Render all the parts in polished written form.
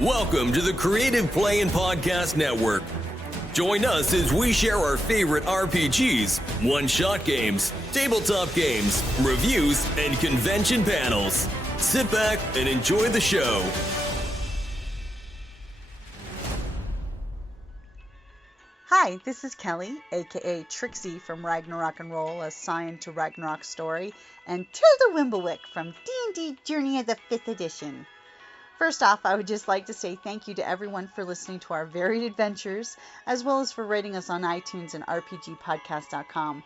Welcome to the Creative Play and Podcast Network. Join us as we share our favorite RPGs, one-shot games, tabletop games, reviews, and convention panels. Sit back and enjoy the show. Hi, this is Kelly, aka Trixie from Ragnarok and Roll, assigned to Ragnarok Story, and Tilda Wimblewick from D&D Journey of the 5th Edition. First off, I would just like to say thank you to everyone for listening to our varied adventures, as well as for rating us on iTunes and rpgpodcast.com.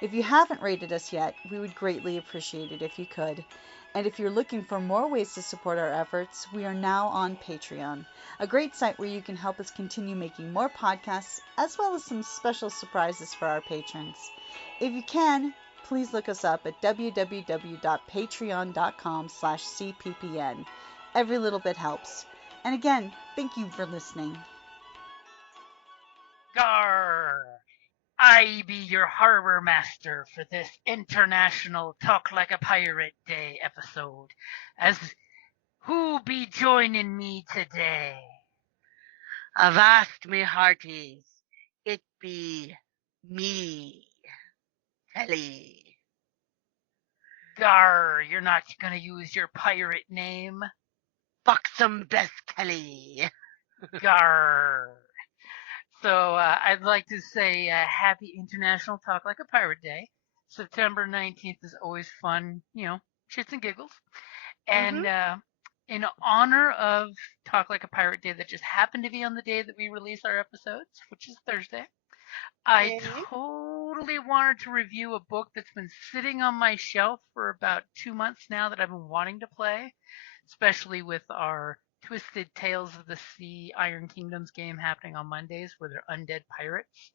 If you haven't rated us yet, we would greatly appreciate it if you could. And if you're looking for more ways to support our efforts, we are now on Patreon, a great site where you can help us continue making more podcasts, as well as some special surprises for our patrons. If you can, please look us up at www.patreon.com/cppn. Every little bit helps. And again, thank you for listening. Gar! I be your harbor master for this International Talk Like a Pirate Day episode. As who be joining me today? Avast me hearties, it be me, Kelly. Gar, you're not gonna use your pirate name? Buxom Beth Kelly. Gar. So I'd like to say happy International Talk Like a Pirate Day. September 19th is always fun, shits and giggles. And in honor of Talk Like a Pirate Day that just happened to be on the day that we release our episodes, which is Thursday, I totally wanted to review a book that's been sitting on my shelf for about 2 months now that I've been wanting to play, especially with our Twisted Tales of the Sea Iron Kingdoms game happening on Mondays where they're undead pirates.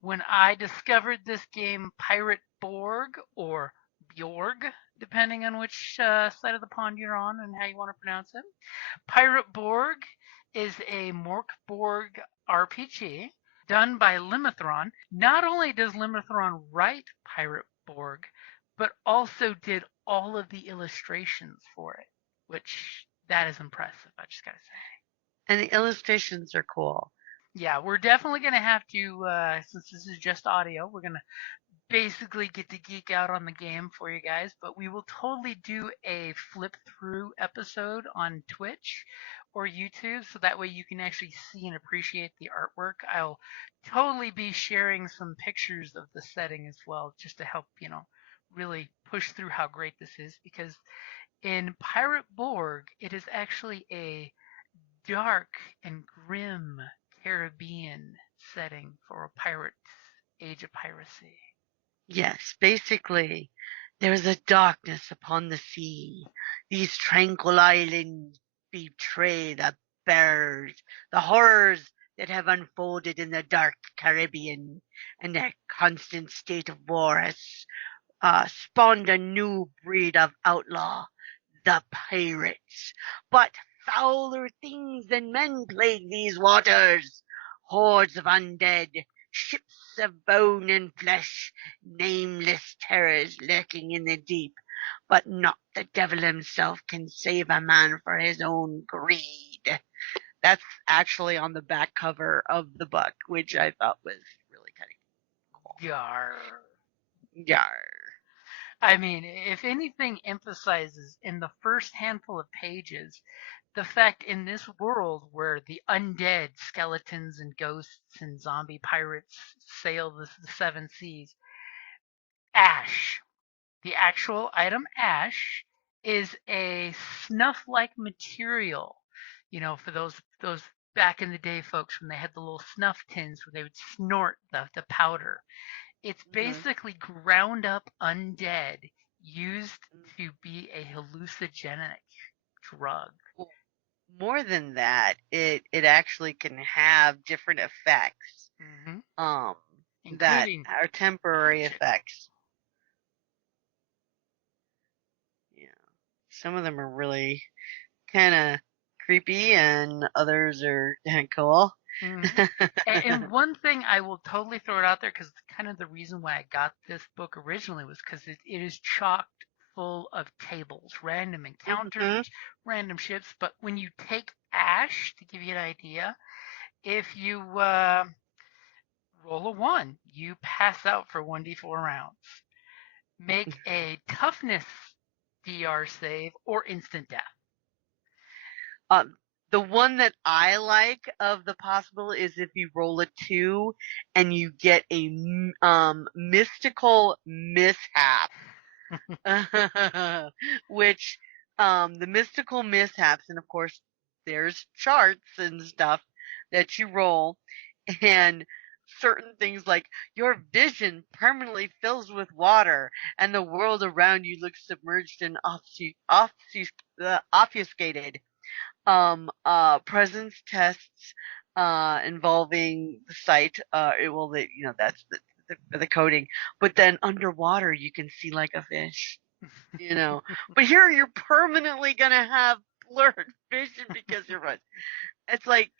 When I discovered this game, Pirate Borg, or Bjorg, depending on which side of the pond you're on and how you want to pronounce it, Pirate Borg is a MÖRK Borg RPG done by Limithron. Not only does Limithron write Pirate Borg, but also did all of the illustrations for it, which that is impressive, I just gotta say. And the illustrations are cool. Yeah, we're definitely gonna have to, since this is just audio, we're gonna basically get to geek out on the game for you guys, but we will totally do a flip through episode on Twitch or YouTube, so that way you can actually see and appreciate the artwork. I'll totally be sharing some pictures of the setting as well, just to help, really push through how great this is, because in Pirate Borg, it is actually a dark and grim Caribbean setting for a pirate age of piracy. Yes, basically, there is a darkness upon the sea. These tranquil islands betray the bears, the horrors that have unfolded in the dark Caribbean, and their constant state of war has spawned a new breed of outlaw, the pirates. But fouler things than men plague these waters. Hordes of undead, ships of bone and flesh, nameless terrors lurking in the deep. But not the devil himself can save a man for his own greed. That's actually on the back cover of the book, which I thought was really kind of cool. Yar. Yar. I mean, if anything emphasizes in the first handful of pages the fact in this world where the undead skeletons and ghosts and zombie pirates sail the seven seas, ash, the actual item ash, is a snuff-like material. For those back in the day folks when they had the little snuff tins where they would snort the powder. It's basically ground up undead used to be a hallucinogenic drug. More than that, it actually can have different effects. That are temporary effects. Yeah. Some of them are really kind of creepy and others are kind of cool. And one thing I will totally throw it out there, because kind of the reason why I got this book originally was because it is chocked full of tables, random encounters, random ships. But when you take Ash, to give you an idea, if you roll a 1, you pass out for 1d4 rounds. Make a toughness DR save or instant death. The one that I like of the possible is if you roll a 2 and you get a mystical mishap, which the mystical mishaps, and of course there's charts and stuff that you roll, and certain things like your vision permanently fills with water and the world around you looks submerged and obfuscated. Presence tests involving the site. That's the coding. But then underwater, you can see like a fish. But here you're permanently gonna have blurred vision because you're right. It's like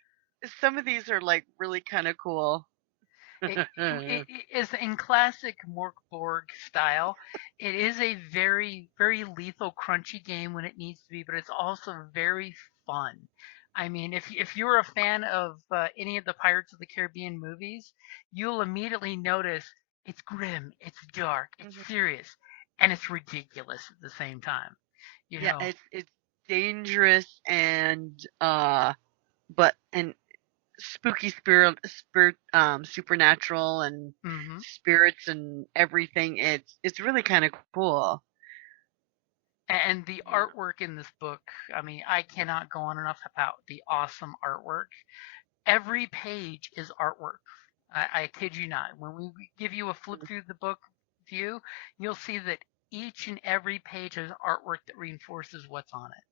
some of these are like really kind of cool. It is in classic MÖRK Borg style. It is a very, very lethal, crunchy game when it needs to be, but it's also very fun. I mean, if you're a fan of any of the Pirates of the Caribbean movies, you'll immediately notice it's grim, it's dark, it's serious, and it's ridiculous at the same time. It's dangerous and spooky supernatural and spirits and everything. It's really kind of cool. And the artwork in this book, I mean, I cannot go on enough about the awesome artwork. Every page is artwork. I kid you not. When we give you a flip through the book view, you'll see that each and every page has artwork that reinforces what's on it.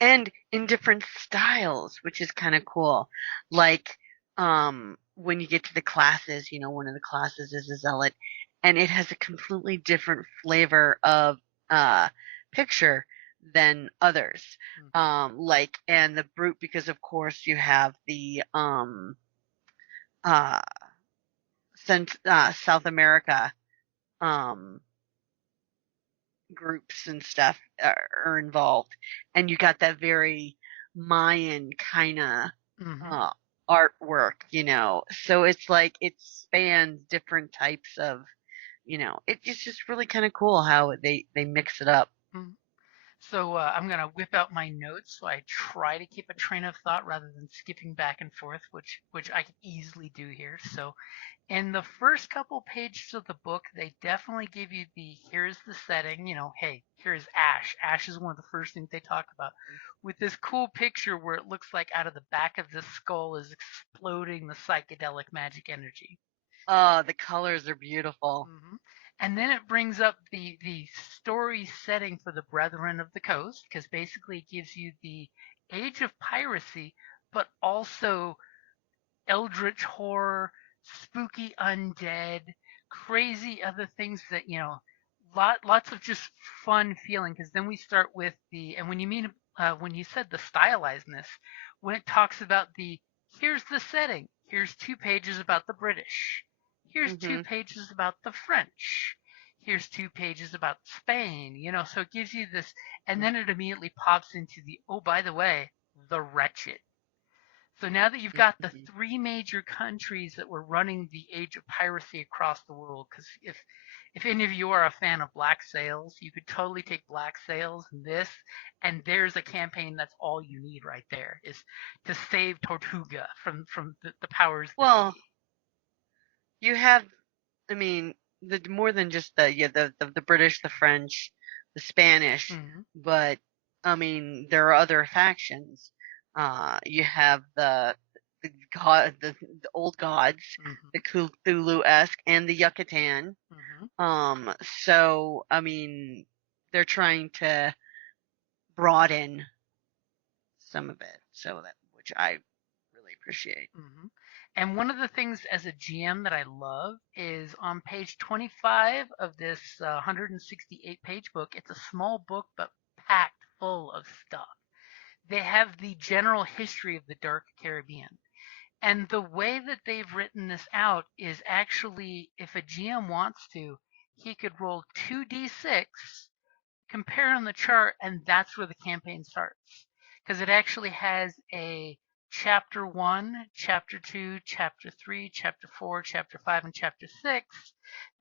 And in different styles, which is kind of cool. Like when you get to the classes, one of the classes is a zealot, and it has a completely different flavor of picture than others. And the brute, because of course you have the South America groups and stuff are involved, and you got that very Mayan kind of artwork, so it's like it spans different types of, it's just really kind of cool how they mix it up. So I'm going to whip out my notes, so I try to keep a train of thought rather than skipping back and forth, which I can easily do here. So in the first couple pages of the book, they definitely give you here's the setting, hey, here's Ash. Ash is one of the first things they talk about, with this cool picture where it looks like out of the back of the skull is exploding the psychedelic magic energy. The colors are beautiful. And then it brings up the story setting for the Brethren of the Coast, because basically it gives you the age of piracy, but also eldritch horror, spooky undead, crazy other things that, lots of just fun feeling. Because then we start with and when you said the stylizedness, when it talks about here's the setting, here's 2 pages about the British. Here's 2 pages about the French. Here's 2 pages about Spain. So it gives you this, and then it immediately pops into oh, by the way, the wretched. So now that you've got the 3 major countries that were running the age of piracy across the world, because if any of you are a fan of Black Sails, you could totally take Black Sails and there's a campaign that's all you need right there, is to save Tortuga from the powers. Well, you have, I mean, more than just the British, the French, the Spanish, but I mean there are other factions. You have the old gods, the Cthulhu-esque, and the Yucatan. So I mean, they're trying to broaden some of it, which I really appreciate. And one of the things as a GM that I love is on page 25 of this 168-page book. It's a small book, but packed full of stuff. They have the general history of the Dark Caribbean. And the way that they've written this out is actually, if a GM wants to, he could roll 2d6 compare on the chart, and that's where the campaign starts. Because it actually has a chapter 1, chapter 2, chapter 3, chapter 4, chapter 5, and chapter 6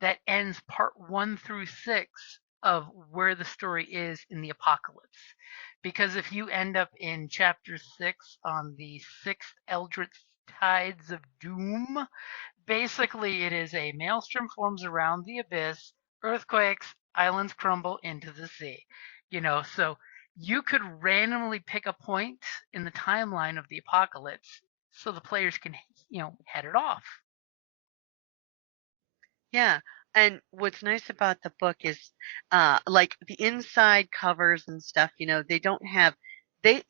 that ends part 1 through 6 of where the story is in the apocalypse. Because if you end up in chapter 6 on the sixth Eldritch Tides of Doom, basically it is a maelstrom forms around the abyss, earthquakes, islands crumble into the sea. So you could randomly pick a point in the timeline of the apocalypse so the players can, head it off. Yeah. And what's nice about the book is, like the inside covers and stuff, they don't have, they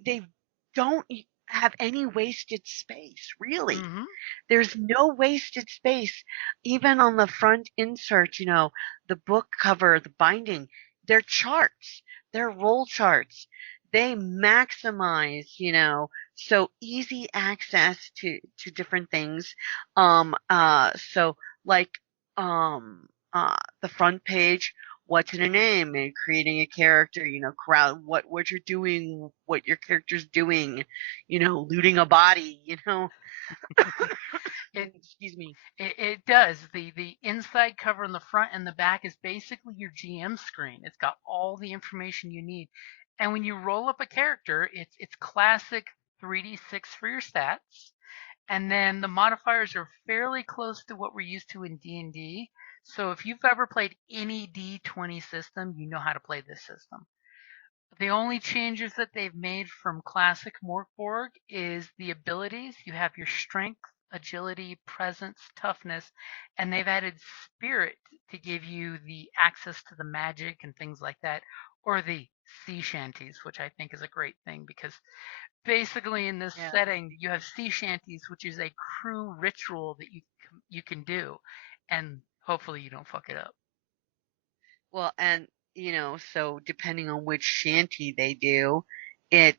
don't have any wasted space, really. Mm-hmm. There's no wasted space. Even on the front insert, the book cover, the binding, they're charts. They're roll charts. They maximize, so easy access to different things. So like, the front page, what's in a name and creating a character, crowd, what you're doing, what your character's doing, looting a body, excuse me. It does. The inside cover on the front and the back is basically your GM screen. It's got all the information you need. And when you roll up a character, it's classic 3d6 for your stats. And then the modifiers are fairly close to what we're used to in D&D. So if you've ever played any D20 system, you know how to play this system. The only changes that they've made from classic MÖRK Borg is the abilities. You have your strength, agility, presence, toughness, and they've added spirit to give you the access to the magic and things like that, or the sea shanties, which I think is a great thing because basically in this setting you have sea shanties, which is a crew ritual that you can do, and hopefully you don't fuck it up. Well, and so depending on which shanty they do, it's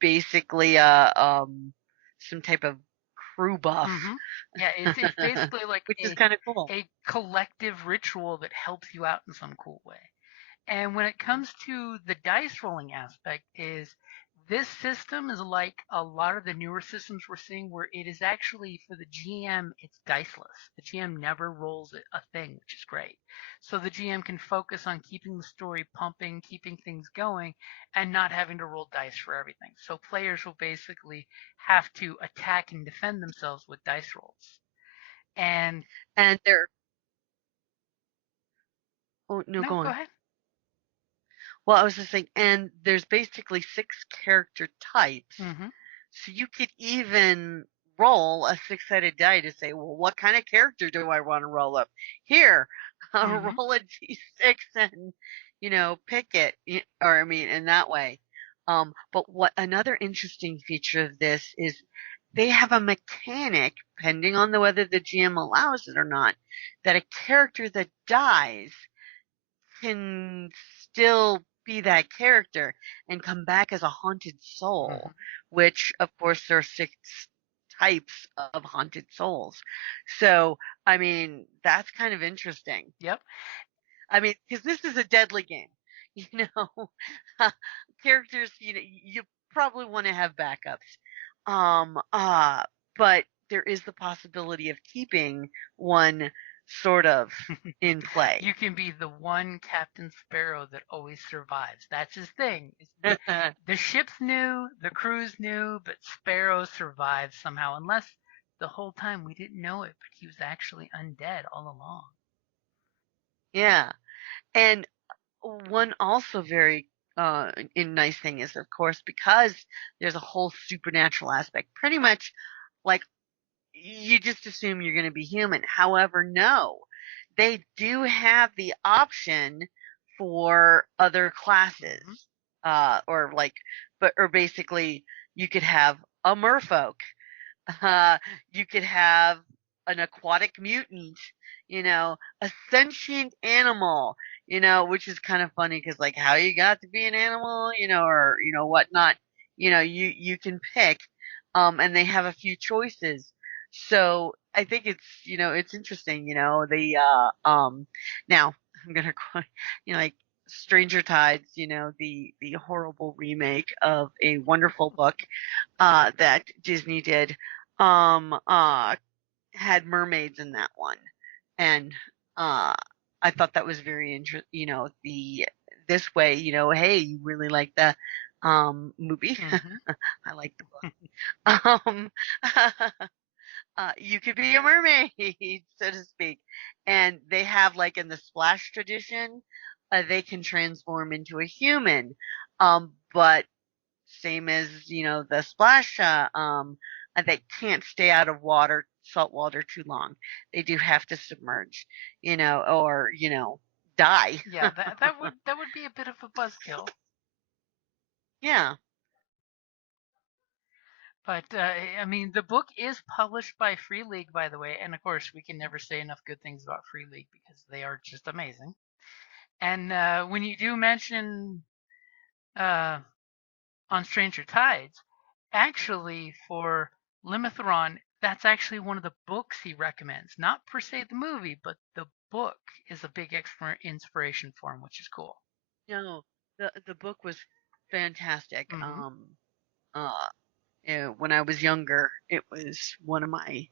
basically some type of crew buff. Mm-hmm. Yeah, it's basically like which is kind of cool. A collective ritual that helps you out in some cool way. And when it comes to the dice rolling aspect, is this system is like a lot of the newer systems we're seeing where it is actually for the GM, it's diceless. The GM never rolls a thing, which is great. So the GM can focus on keeping the story pumping, keeping things going, and not having to roll dice for everything. So players will basically have to attack and defend themselves with dice rolls. And they're oh no, go ahead. Well, I was just saying, and there's basically 6 character types. Mm-hmm. So you could even roll a 6-sided die to say, well, what kind of character do I want to roll up? Here, roll a d6 and, pick it, in that way. But what another interesting feature of this is they have a mechanic, depending on whether the GM allows it or not, that a character that dies can still be that character and come back as a haunted soul, which of course there are 6 types of haunted souls. So, that's kind of interesting. Yep. Because this is a deadly game, characters, you probably want to have backups. But there is the possibility of keeping one sort of in play. You can be the one Captain Sparrow that always survives. That's his thing. The ship's new, the crew's new, but Sparrow survives somehow, unless the whole time we didn't know it, but he was actually undead all along. Yeah. And one also very nice thing is, of course, because there's a whole supernatural aspect, pretty much like you just assume you're going to be human. However, no, they do have the option for other classes, or basically you could have a merfolk, you could have an aquatic mutant, a sentient animal, which is kind of funny because like how you got to be an animal, or whatnot, you can pick, and they have a few choices. So I think it's, it's interesting, now I'm going to, like Stranger Tides, the horrible remake of a wonderful book that Disney did, had mermaids in that one, and I thought that was very interesting. This way, hey, you really like the movie? I like the book. You could be a mermaid, so to speak. And they have, like, in the Splash tradition, they can transform into a human. But same as, the Splash, they can't stay out of salt water too long. They do have to submerge, or, die. Yeah, that would be a bit of a buzzkill. Yeah. But I mean, the book is published by Free League, by the way, and of course, we can never say enough good things about Free League because they are just amazing. And when you do mention on Stranger Tides, actually for Limithron, that's actually one of the books he recommends. Not per se the movie, but the book is a big inspiration for him, which is cool. No, the book was fantastic. Mm-hmm. When I was younger, it was one of my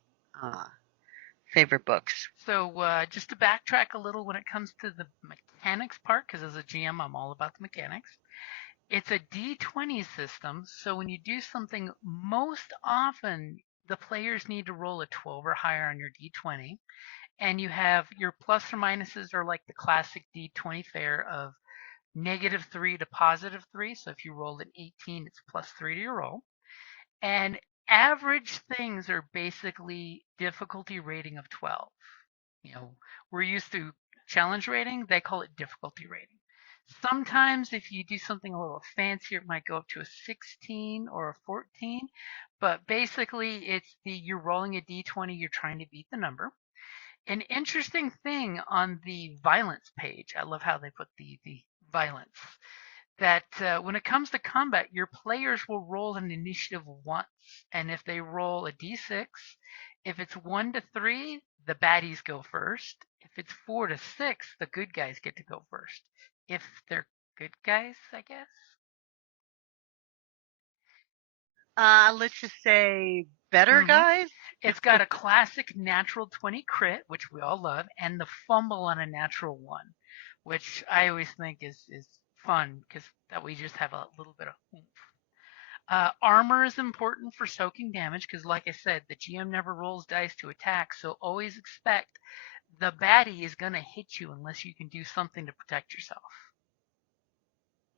favorite books. So just to backtrack a little when it comes to the mechanics part, because as a GM, I'm all about the mechanics. It's a D20 system, so when you do something, most often the players need to roll a 12 or higher on your D20, and you have your plus or minuses are like the classic D20 fare of -3 to +3. So if you roll an 18, it's +3 to your roll. And average things are basically difficulty rating of 12. We're used to challenge rating, they call it difficulty rating. Sometimes if you do something a little fancier, it might go up to a 16 or a 14, but basically you're rolling a d20, you're trying to beat the number. An interesting thing on the violence page, I love how they put the violence, that when it comes to combat, your players will roll an initiative once, and if they roll a d6, if it's 1 to 3, the baddies go first. If it's 4 to 6, the good guys get to go first. If they're good guys, I guess. Let's just say better guys. It's got a classic natural 20 crit, which we all love, and the fumble on a natural 1, which I always think is fun because that we just have a little bit of oomph. Armor is important for soaking damage because, like I said, the GM never rolls dice to attack, so always expect the baddie is going to hit you unless you can do something to protect yourself.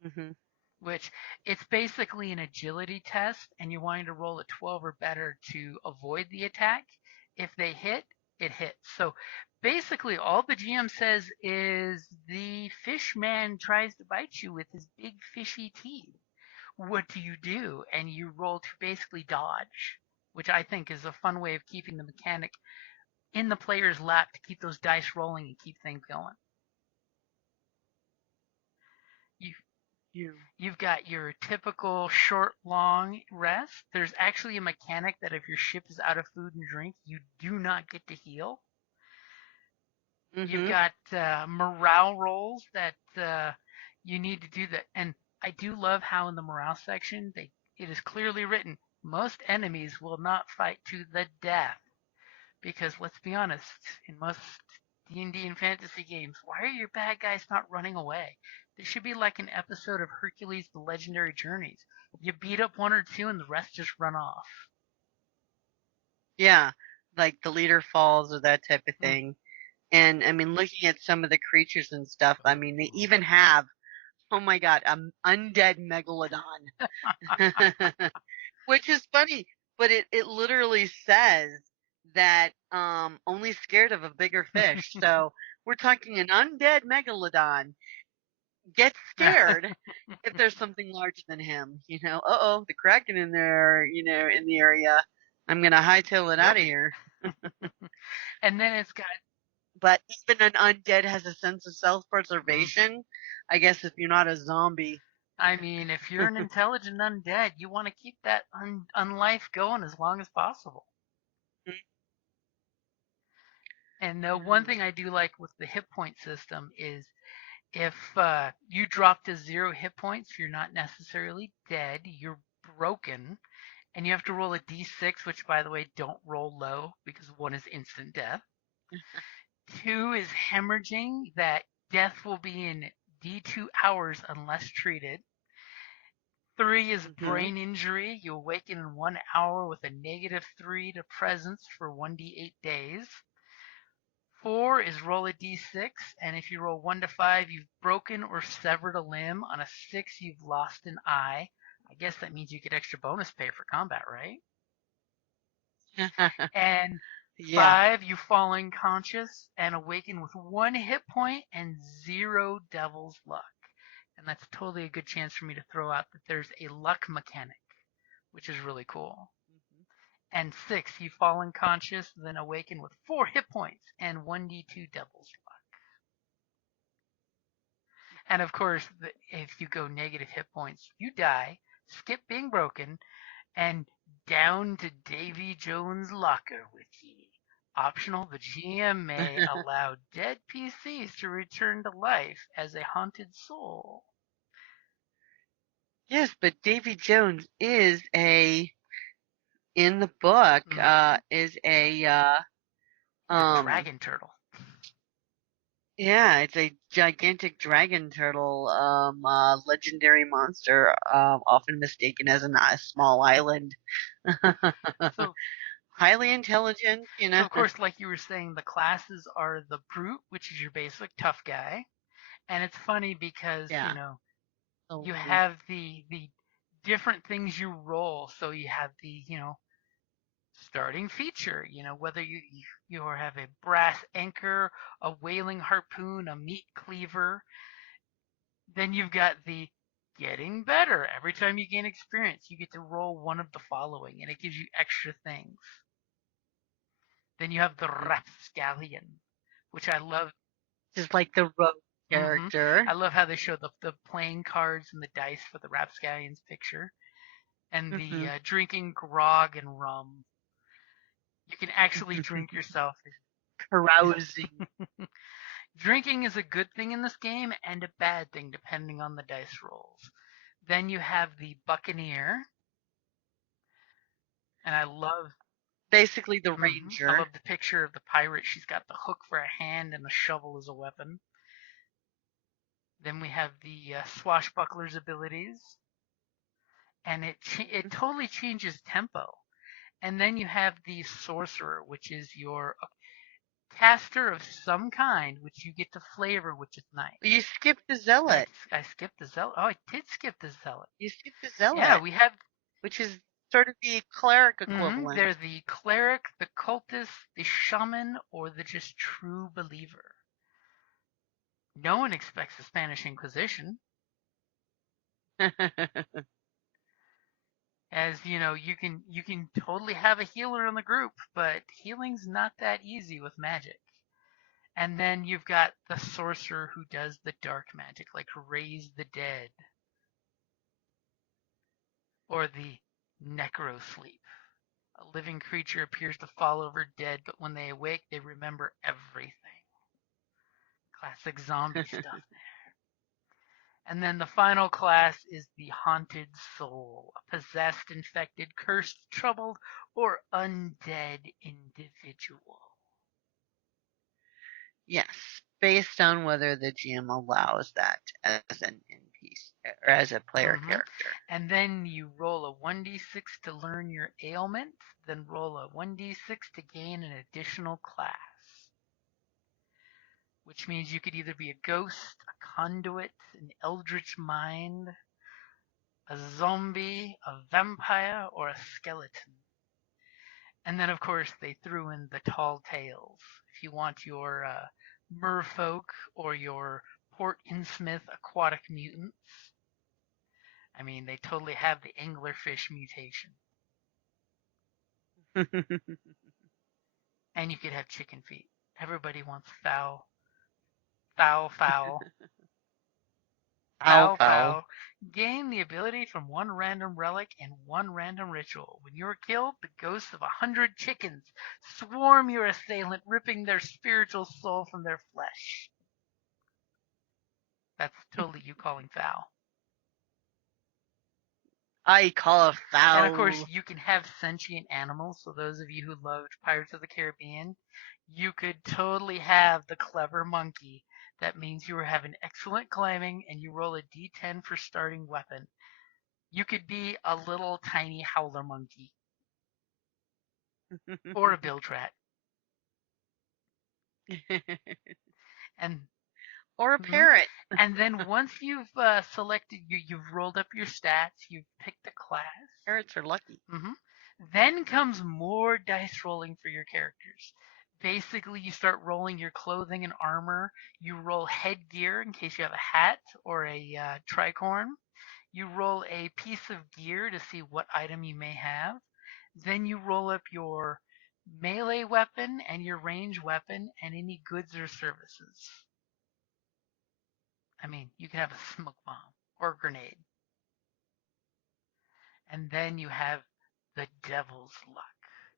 Mm-hmm. Which it's basically an agility test, and you're wanting to roll a 12 or better to avoid the attack. If they hit, it hits. So basically, all the GM says is the fish man tries to bite you with his big fishy teeth. What do? And you roll to basically dodge, which I think is a fun way of keeping the mechanic in the player's lap to keep those dice rolling and keep things going. You've got your typical short, long rest. There's actually a mechanic that if your ship is out of food and drink, you do not get to heal. Mm-hmm. You've got morale rolls that you need to do that. And I do love how in the morale section, it is clearly written, most enemies will not fight to the death. Because let's be honest, in most D&D and fantasy games, why are your bad guys not running away? There should be like an episode of Hercules: The Legendary Journeys. You beat up one or two and the rest just run off. Yeah, like the leader falls or that type of thing. And I mean, looking at some of the creatures and stuff, I mean, they even have, oh my god, an undead megalodon. Which is funny, but it literally says that only scared of a bigger fish. So we're talking an undead megalodon gets scared if there's something larger than him. The Kraken in there, in the area. I'm going to hightail it out of here. And then it's got... But even an undead has a sense of self-preservation, I guess, if you're not a zombie. I mean, if you're an intelligent undead, you want to keep that unlife going as long as possible. Mm-hmm. And one thing I do like with the hit point system is If you drop to 0 hit points, you're not necessarily dead. You're broken. And you have to roll a d6, which, by the way, don't roll low because 1 is instant death. 2 is hemorrhaging, that death will be in D2 hours unless treated. 3 is brain injury. You awaken in 1 hour with a -3 to presence for 1d8 days. 4 is roll a d6, and if you roll 1 to 5, you've broken or severed a limb. On a 6, you've lost an eye. I guess that means you get extra bonus pay for combat, right? And Yeah. 5, you fall unconscious and awaken with 1 hit point and 0 devil's luck. And that's totally a good chance for me to throw out that there's a luck mechanic, which is really cool. And 6, you fall unconscious, then awaken with 4 hit points and 1d2 devil's luck. And of course, if you go negative hit points, you die, skip being broken, and down to Davy Jones' locker with ye. Optional, the GM may allow dead PCs to return to life as a haunted soul. Yes, but Davy Jones is in the book, is a dragon turtle. Yeah, it's a gigantic dragon turtle, legendary monster, often mistaken as a small island. So, highly intelligent, you know. So of course, like you were saying, the classes are the brute, which is your basic tough guy, and it's funny because you know you have the different things you roll. So you have the starting feature, whether you have a brass anchor, a whaling harpoon, a meat cleaver. Then you've got the getting better. Every time you gain experience, you get to roll one of the following, and it gives you extra things. Then you have the rapscallion, which I love. Just like the rogue character. I love how they show the playing cards and the dice for the rapscallion's picture. And the drinking grog and rum. You can actually drink yourself. Carousing. Drinking is a good thing in this game and a bad thing depending on the dice rolls. Then you have the buccaneer. And I love... Basically the ranger. I love the picture of the pirate. She's got the hook for a hand and the shovel as a weapon. Then we have the swashbuckler's abilities. And it totally changes tempo. And then you have the sorcerer, which is your caster of some kind, which you get to flavor, which is nice. You skipped the zealot. I skipped the zealot. Oh, I did skip the zealot. You skipped the zealot. Yeah, we have... Which is sort of the cleric equivalent. They're the cleric, the cultist, the shaman, or the just true believer. No one expects the Spanish Inquisition. As you know, you can totally have a healer in the group, but healing's not that easy with magic. And then you've got the sorcerer who does the dark magic, like raise the dead. Or the necrosleep. A living creature appears to fall over dead, but when they awake, they remember everything. Classic zombie stuff there. And then the final class is the haunted soul, a possessed, infected, cursed, troubled, or undead individual. Yes, based on whether the GM allows that as an NPC or as a player character. And then you roll a 1d6 to learn your ailment, then roll a 1d6 to gain an additional class. Which means you could either be a ghost, a conduit, an eldritch mind, a zombie, a vampire, or a skeleton. And then, of course, they threw in the tall tales. If you want your merfolk or your Port Innsmouth aquatic mutants, I mean, they totally have the anglerfish mutation. And you could have chicken feet. Everybody wants foul. Foul. Gain the ability from one random relic and one random ritual. When you are killed, the ghosts of 100 chickens swarm your assailant, ripping their spiritual soul from their flesh. That's totally you calling foul. I call a foul. And of course, you can have sentient animals. So those of you who loved Pirates of the Caribbean, you could totally have the clever monkey. That means you were having excellent climbing, and you roll a d10 for starting weapon. You could be a little tiny howler monkey or a biltrat. And or a parrot. And then once you've selected, you've rolled up your stats, you've picked a class. Parrots are lucky. Then comes more dice rolling for your characters. Basically, you start rolling your clothing and armor. You roll headgear in case you have a hat or a tricorn. You roll a piece of gear to see what item you may have. Then you roll up your melee weapon and your range weapon and any goods or services. I mean, you can have a smoke bomb or a grenade. And then you have the Devil's Luck.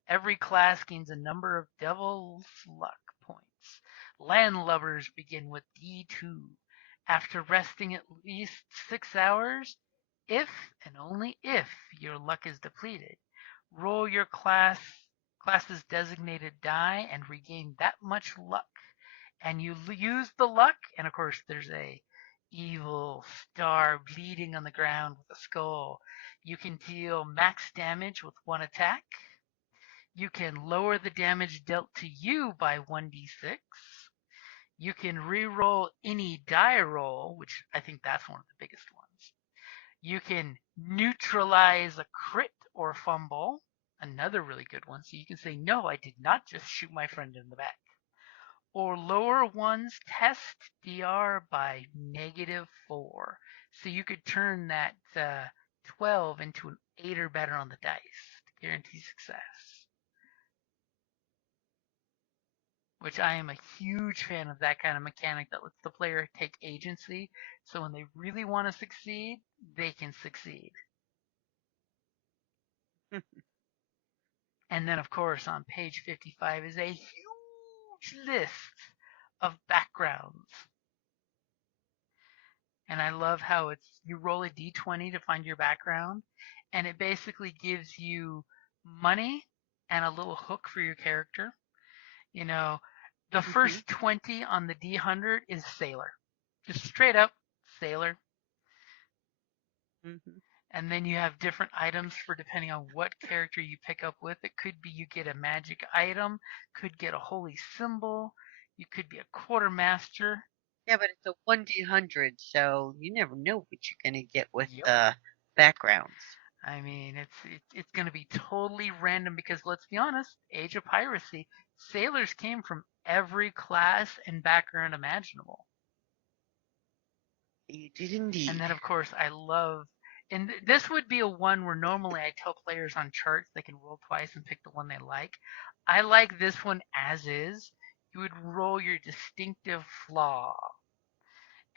Every class gains a number of Devil's Luck points. Landlubbers begin with D2. After resting at least 6 hours, if and only if your luck is depleted, roll your class's designated die and regain that much luck. And you use the luck, and of course there's a evil star bleeding on the ground with a skull. You can deal max damage with one attack. You can lower the damage dealt to you by 1d6. You can re-roll any die roll, which I think that's one of the biggest ones. You can neutralize a crit or fumble, another really good one. So you can say, no, I did not just shoot my friend in the back. Or lower one's test DR by -4. So you could turn that 12 into an 8 or better on the dice to guarantee success. Which I am a huge fan of, that kind of mechanic that lets the player take agency. So when they really want to succeed, they can succeed. And then, of course, on page 55 is a huge list of backgrounds. And I love how you roll a d20 to find your background, and it basically gives you money and a little hook for your character. You know, the first 20 on the D100 is sailor. Just straight up sailor. And then you have different items for depending on what character you pick up with. It could be you get a magic item, could get a holy symbol, you could be a quartermaster. Yeah, but it's a 1d100, so you never know what you're going to get with backgrounds. I mean, it's going to be totally random because, let's be honest, Age of Piracy, sailors came from every class and background imaginable. You did indeed. And then, of course, I love, and this would be a one where normally I tell players on charts they can roll twice and pick the one they like. I like this one as is. You would roll your distinctive flaw.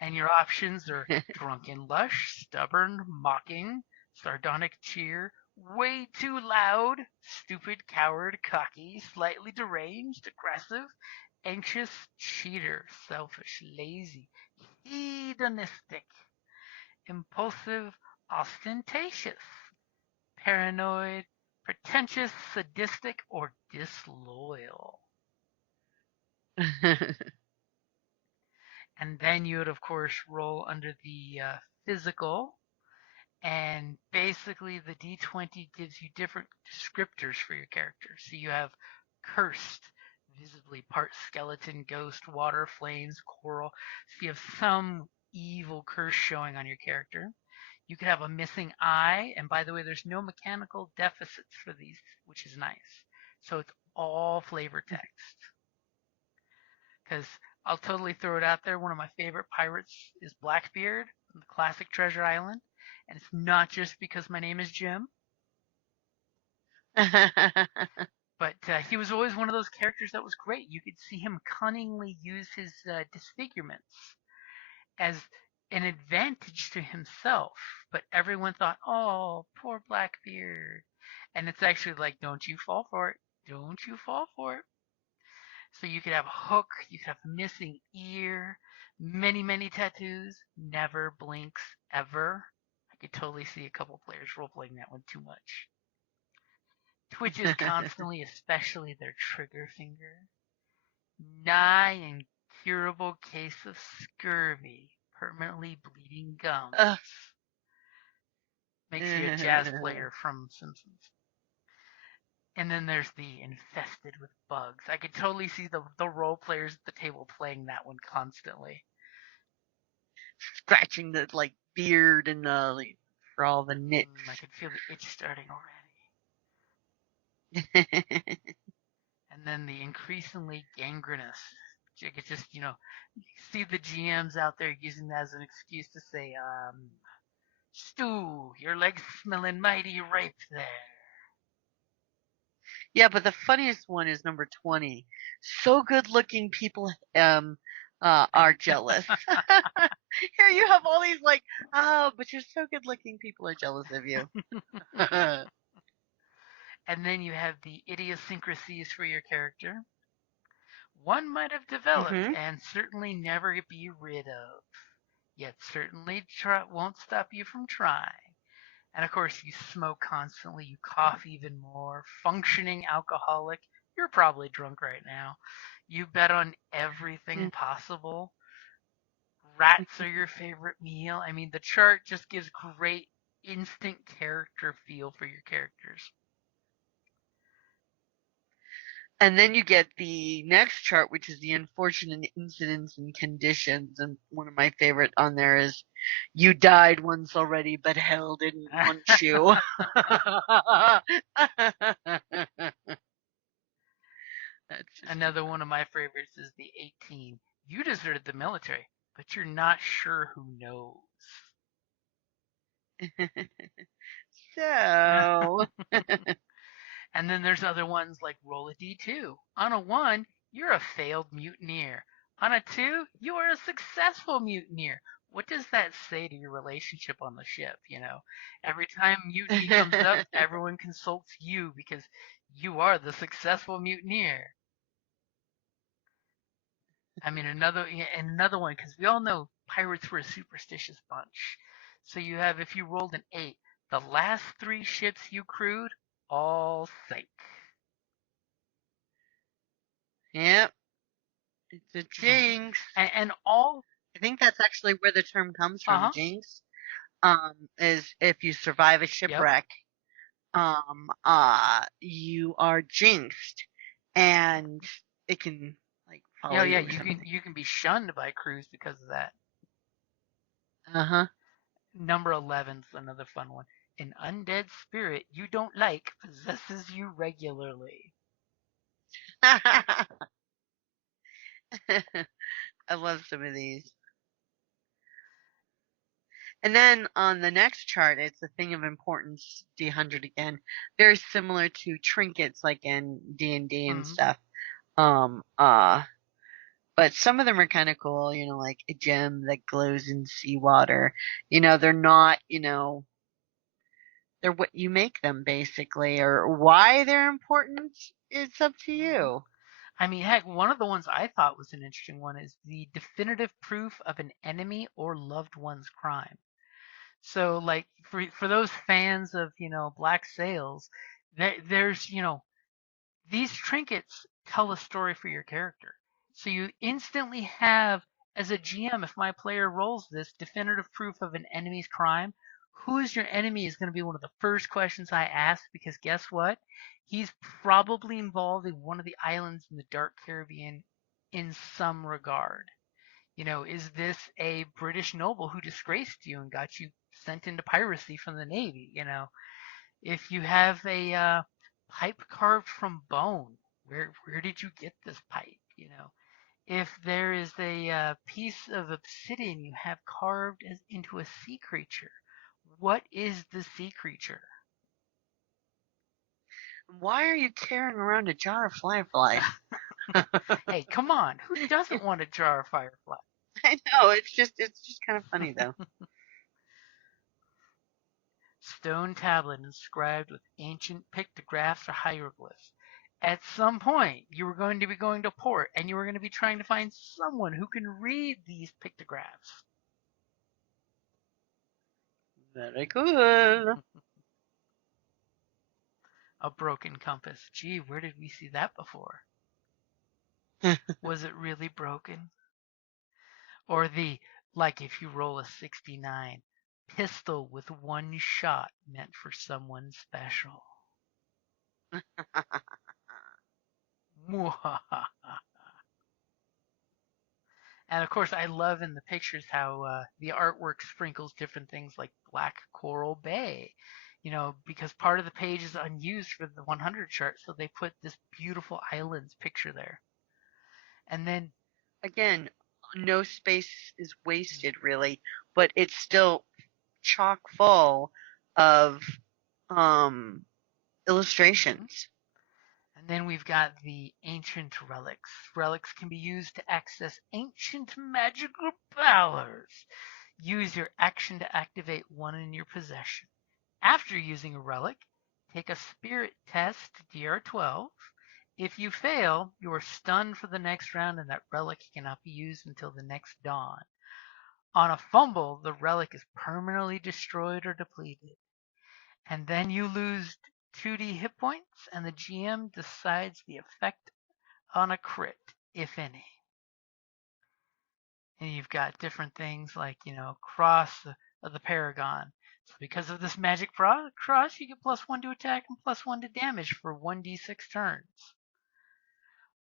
And your options are drunken lush, stubborn, mocking, sardonic cheer, way too loud, stupid, coward, cocky, slightly deranged, aggressive, anxious, cheater, selfish, lazy, hedonistic, impulsive, ostentatious, paranoid, pretentious, sadistic, or disloyal. And then you would, of course, roll under the physical. And basically, the D20 gives you different descriptors for your character. So you have cursed, visibly part skeleton, ghost, water, flames, coral. So you have some evil curse showing on your character. You could have a missing eye. And by the way, there's no mechanical deficits for these, which is nice. So it's all flavor text. Because I'll totally throw it out there. One of my favorite pirates is Blackbeard from the classic Treasure Island. And it's not just because my name is Jim. But he was always one of those characters that was great. You could see him cunningly use his disfigurements as an advantage to himself. But everyone thought, oh, poor Blackbeard. And it's actually like, don't you fall for it. Don't you fall for it. So you could have a hook, you could have missing ear, Many, many tattoos, never blinks ever. I could totally see a couple players role-playing that one too much. Twitches constantly, especially their trigger finger. Nigh incurable case of scurvy, permanently bleeding gums. Makes you a jazz player from Simpsons. And then there's the infested with bugs. I could totally see the role players at the table playing that one constantly. Scratching the beard and for all the nits. I could feel the itch starting already. And then the increasingly gangrenous. You could just, you see the GMs out there using that as an excuse to say, Stu, your legs smelling mighty ripe there. Yeah, but the funniest one is number 20. So good-looking people are jealous. Here you have all these but you're so good-looking, people are jealous of you. And then you have the idiosyncrasies for your character. One might have developed and certainly never be rid of, yet certainly won't stop you from trying. And of course, you smoke constantly, you cough even more, functioning alcoholic. You're probably drunk right now. You bet on everything possible. Rats are your favorite meal. I mean, the chart just gives great instant character feel for your characters. And then you get the next chart, which is the unfortunate incidents and conditions. And one of my favorite on there is, you died once already, but hell didn't want you. Another one of my favorites is the 18. You deserted the military, but you're not sure who knows. So. And then there's other ones like roll a d2. On a 1, you're a failed mutineer. On a 2, you are a successful mutineer. What does that say to your relationship on the ship, Every time mutiny comes up, everyone consults you because you are the successful mutineer. I mean, another one, because we all know pirates were a superstitious bunch. So you have, if you rolled an 8, the last 3 ships you crewed all sank. Yep. It's a jinx. And all... I think that's actually where the term comes from, jinx. Is if you survive a shipwreck, you are jinxed. And it can, follow you. You can be shunned by crews because of that. Number 11's another fun one. An undead spirit you don't like possesses you regularly. I love some of these. And then on the next chart, it's a thing of importance, D100 again. Very similar to trinkets like in D&D and stuff. But some of them are kind of cool, like a gem that glows in seawater. They're not, they're what you make them, basically, or why they're important, it's up to you. I mean, heck, one of the ones I thought was an interesting one is the definitive proof of an enemy or loved one's crime. So, for those fans of, Black Sails, there's, these trinkets tell a story for your character. So you instantly have, as a GM, if my player rolls this definitive proof of an enemy's crime, who is your enemy is going to be one of the first questions I ask, because guess what? He's probably involved in one of the islands in the Dark Caribbean in some regard. Is this a British noble who disgraced you and got you sent into piracy from the Navy? If you have a pipe carved from bone, where did you get this pipe? If there is a piece of obsidian you have carved into a sea creature, what is the sea creature? Why are you carrying around a jar of firefly? Hey, come on. Who doesn't want a jar of firefly? I know, it's just kind of funny, though. Stone tablet inscribed with ancient pictographs or hieroglyphs. at some point you were going to be going to port and you were going to be trying to find someone who can read these pictographs. Very good. A broken compass. Gee, where did we see that before? Was it really broken? Or like if you roll a 69, pistol with one shot meant for someone special. And of course, I love in the pictures how the artwork sprinkles different things like Black Coral Bay, because part of the page is unused for the 100 chart, so they put this beautiful islands picture there. And then, again, no space is wasted really, but it's still chock full of illustrations. And then we've got the ancient relics. Relics can be used to access ancient magical powers. Use your action to activate one in your possession. After using a relic, take a spirit test, DR12. If you fail, you are stunned for the next round and that relic cannot be used until the next dawn. On a fumble, the relic is permanently destroyed or depleted. And then you lose 2d hit points, and the GM decides the effect on a crit, if any. And you've got different things like, cross of the Paragon. So because of this magic cross, you get +1 to attack and +1 to damage for 1d6 turns.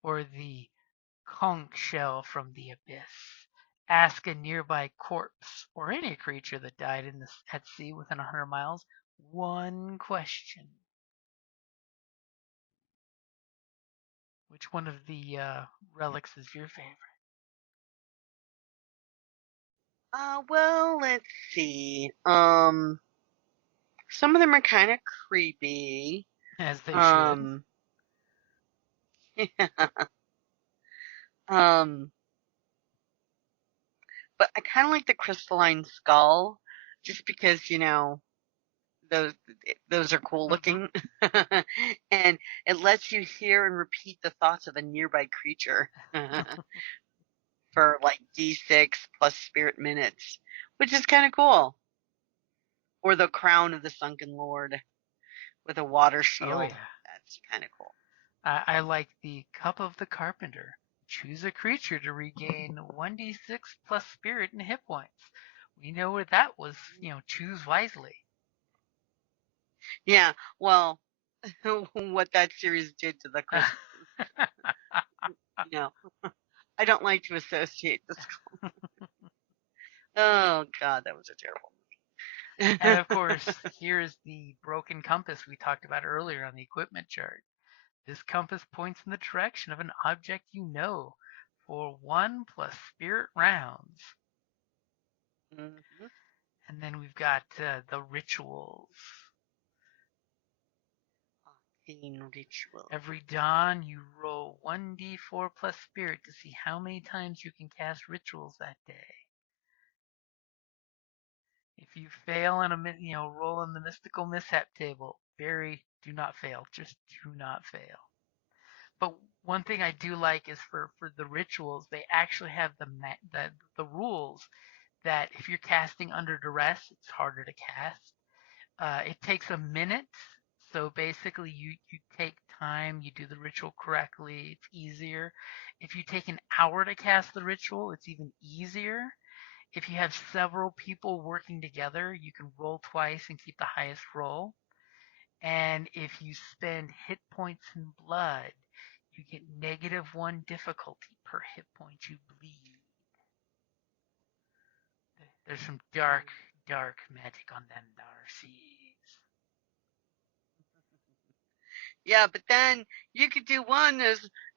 Or the conch shell from the abyss. Ask a nearby corpse or any creature that died at sea within 100 miles one question. Which one of the relics is your favorite? Well, let's see. Some of them are kind of creepy. As they should. Yeah. But I kind of like the crystalline skull, just because those are cool looking, and it lets you hear and repeat the thoughts of a nearby creature for like D6 plus spirit minutes, which is kind of cool. Or the crown of the sunken lord with a water shield. Oh, yeah. That's kind of cool. I like the Cup of the Carpenter. Choose a creature to regain 1d6 plus spirit and hit points. We know what that was, choose wisely. Yeah, well, what that series did to the crystals. I don't like to associate the skull. Oh, God, that was a terrible movie. And of course, here's the broken compass we talked about earlier on the equipment chart. This compass points in the direction of an object you know for 1 plus spirit rounds. Mm-hmm. And then we've got the rituals. Ritual. Every dawn, you roll 1d4 plus spirit to see how many times you can cast rituals that day. If you fail in roll in the mystical mishap table, do not fail. Just do not fail. But one thing I do like is for the rituals, they actually have the rules that if you're casting under duress, it's harder to cast. It takes a minute. So basically, you take time, you do the ritual correctly, it's easier. If you take an hour to cast the ritual, it's even easier. If you have several people working together, you can roll twice and keep the highest roll. And if you spend hit points in blood, you get -1 difficulty per hit point you bleed. There's some dark magic on them seas. Yeah, but then you could do one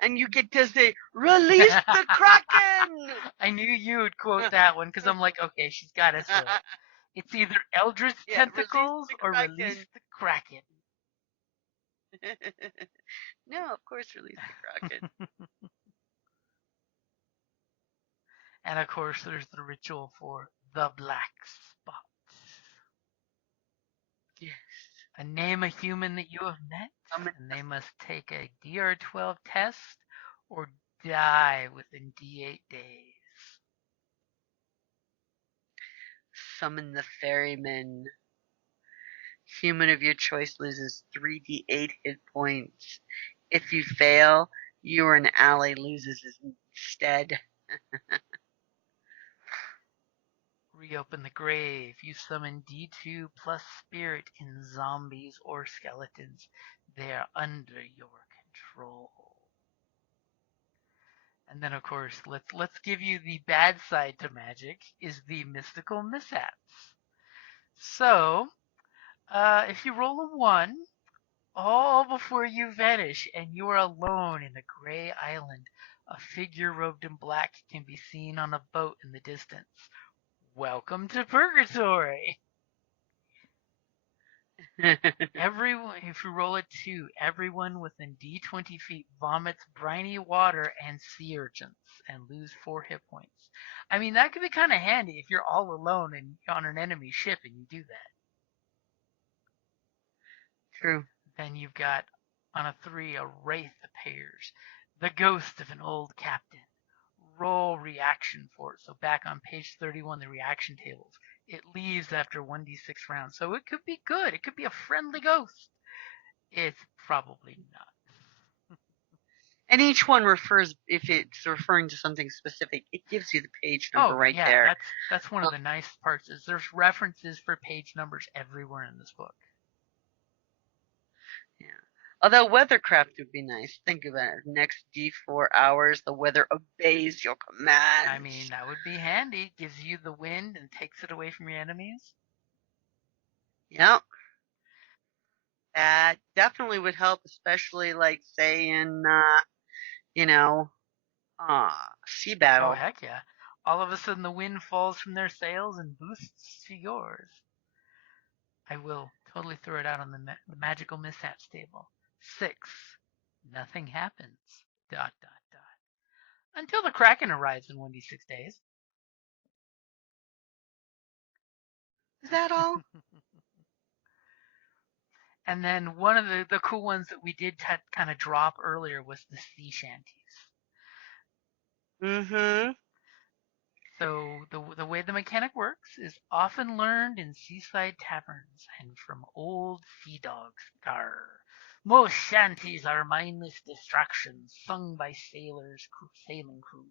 and you get to say, "Release the Kraken!" I knew you would quote that one because I'm like, okay, she's got to say it. It's either Eldritch Tentacles or Release the Kraken. No, of course, Release the Kraken. And of course, there's the ritual for the black spot. Yes. Name a human that you have met, and they must take a DR12 test or die within D8 days. Summon the ferryman. Human of your choice loses 3d8 hit points. If you fail, you or an ally loses instead. Reopen the grave. You summon D2 plus spirit in zombies or skeletons. They are under your control. And then, of course, let's give you the bad side to magic is the mystical mishaps. So, if you roll a 1, all before you vanish and you are alone in a gray island, a figure robed in black can be seen on a boat in the distance. Welcome to Purgatory! Everyone, if you roll a 2, everyone within D20 feet vomits briny water and sea urchins and lose 4 hit points. I mean, that could be kind of handy if you're all alone and on an enemy ship and you do that. True. Then you've got, on a 3, a wraith appears, the ghost of an old captain. Roll reaction for it. So back on page 31, the reaction tables. It leaves after 1d6 rounds. So it could be good. It could be a friendly ghost. It's probably not. And each one refers, if it's referring to something specific, it gives you the page number right there. That's one of the nice parts is there's references for page numbers everywhere in this book. Yeah. Although weathercraft would be nice. Think about it. Next D4 hours, the weather obeys your commands. I mean, that would be handy. Gives you the wind and takes it away from your enemies. Yep. That definitely would help, especially like say in sea battle. Oh heck yeah. All of a sudden the wind falls from their sails and boosts to yours. I will totally throw it out on the magical mishaps table. 6. Nothing happens. ... Until the Kraken arrives in 1d6 days. Is that all? And then one of the cool ones that we did kind of drop earlier was the sea shanties. Mm-hmm. So the way the mechanic works is often learned in seaside taverns and from old sea dogs. Garr. Most shanties are mindless distractions sung by sailors, sailing crews.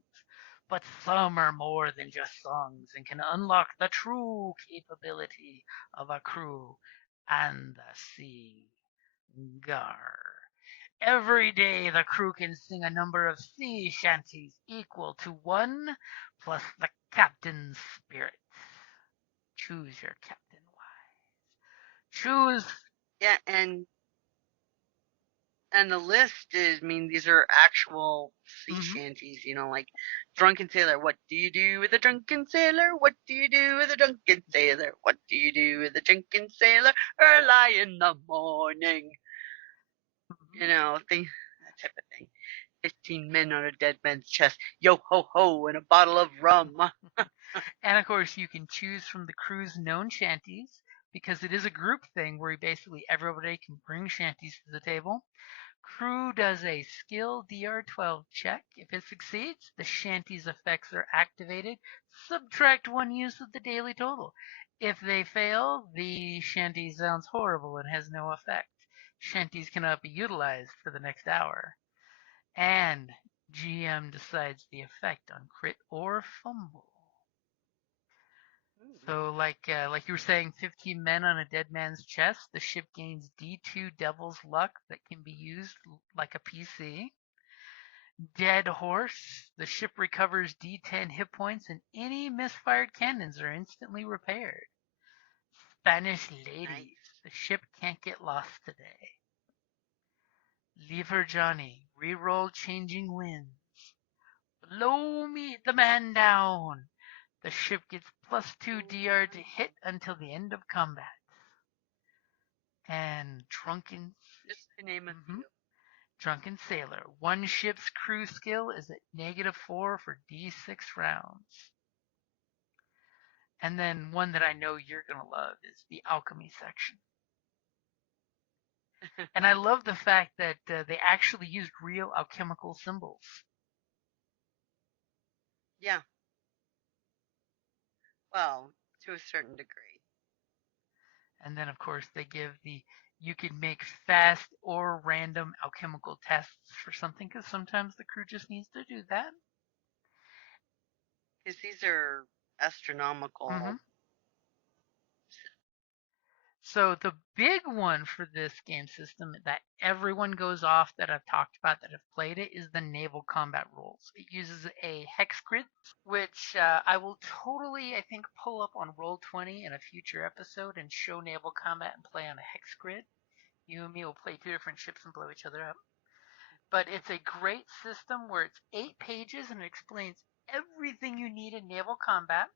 But some are more than just songs and can unlock the true capability of a crew and the sea. Gar. Every day the crew can sing a number of sea shanties equal to 1 plus the captain's spirit. Choose your captain wise. Choose. Yeah, and the list is, these are actual sea shanties, like Drunken Sailor. What do you do with a drunken sailor? What do you do with a drunken sailor? What do you do with a drunken sailor? Early in the morning. That type of thing. 15 men on a dead man's chest. Yo ho ho, and a bottle of rum. And of course, you can choose from the crew's known shanties because it is a group thing where basically everybody can bring shanties to the table. Crew does a skill DR12 check. If it succeeds, the shanty's effects are activated. Subtract 1 use of the daily total. If they fail, the shanty sounds horrible and has no effect. Shanties cannot be utilized for the next hour. And GM decides the effect on crit or fumble. So, like you were saying, 15 men on a dead man's chest. The ship gains D2 Devil's Luck that can be used like a PC. Dead horse. The ship recovers D10 hit points, and any misfired cannons are instantly repaired. Spanish ladies. Nice. The ship can't get lost today. Leave her, Johnny. Reroll changing winds. Blow me the man down. The ship gets +2 DR to hit until the end of combat. And Drunken... Just to name a few. Drunken Sailor. One ship's crew skill is at -4 for D6 rounds. And then one that I know you're going to love is the Alchemy section. And I love the fact that they actually used real alchemical symbols. Yeah. Well, to a certain degree. And then, of course, they give you can make fast or random alchemical tests for something because sometimes the crew just needs to do that. Because these are astronomical. Mm-hmm. So the big one for this game system that everyone goes off that I've talked about that have played it is the naval combat rules. It uses a hex grid, which I will totally, I think, pull up on Roll20 in a future episode and show naval combat and play on a hex grid. You and me will play two different ships and blow each other up. But it's a great system where it's 8 pages and it explains everything you need in naval combat,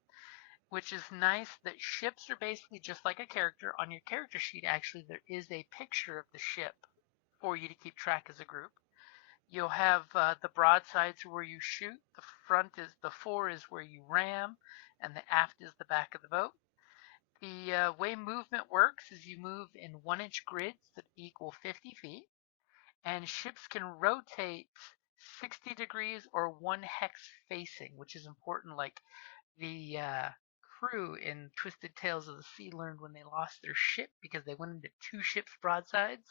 which is nice that ships are basically just like a character. On your character sheet, actually, there is a picture of the ship for you to keep track as a group. You'll have the broadsides where you shoot, the fore is where you ram, and the aft is the back of the boat. The way movement works is you move in 1-inch grids that equal 50 feet, and ships can rotate 60 degrees or 1 hex facing, which is important. Like the crew in Twisted Tales of the Sea learned when they lost their ship because they went into 2 ships' broadsides.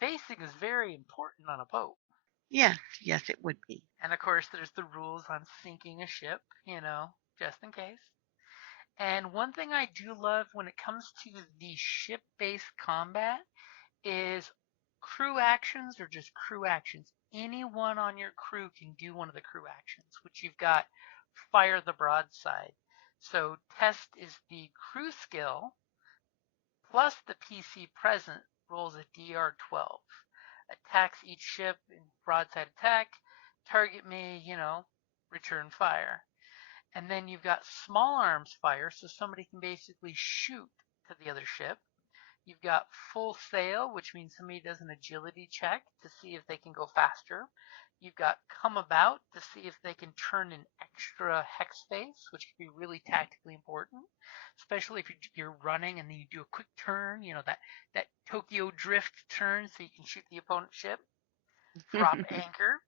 Facing is very important on a boat. Yes, it would be. And of course, there's the rules on sinking a ship, just in case. And one thing I do love when it comes to the ship-based combat is crew actions or just crew actions. Anyone on your crew can do one of the crew actions, which you've got fire the broadside. So test is the crew skill plus the PC present rolls a DR12. Attacks each ship in broadside attack. Target may, return fire. And then you've got small arms fire, so somebody can basically shoot to the other ship. You've got full sail, which means somebody does an agility check to see if they can go faster. You've got come about to see if they can turn an extra hex face, which can be really tactically important, especially if you're running and then you do a quick turn, that Tokyo drift turn so you can shoot the opponent's ship. Drop anchor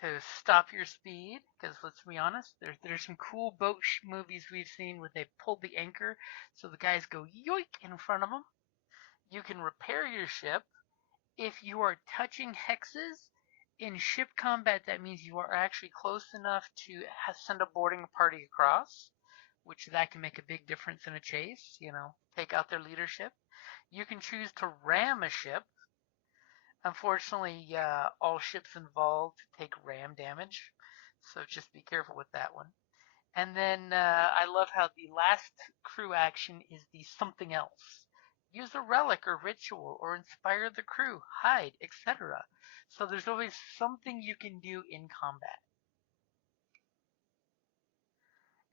to stop your speed, because let's be honest, there's some cool boat movies we've seen where they pulled the anchor so the guys go yoink in front of them. You can repair your ship. If you are touching hexes in ship combat, that means you are actually close enough to send a boarding party across, which that can make a big difference in a chase, take out their leadership. You can choose to ram a ship. Unfortunately, all ships involved take ram damage, so just be careful with that one. And then I love how the last crew action is the something else. Use a relic or ritual or inspire the crew, hide, etc. So there's always something you can do in combat.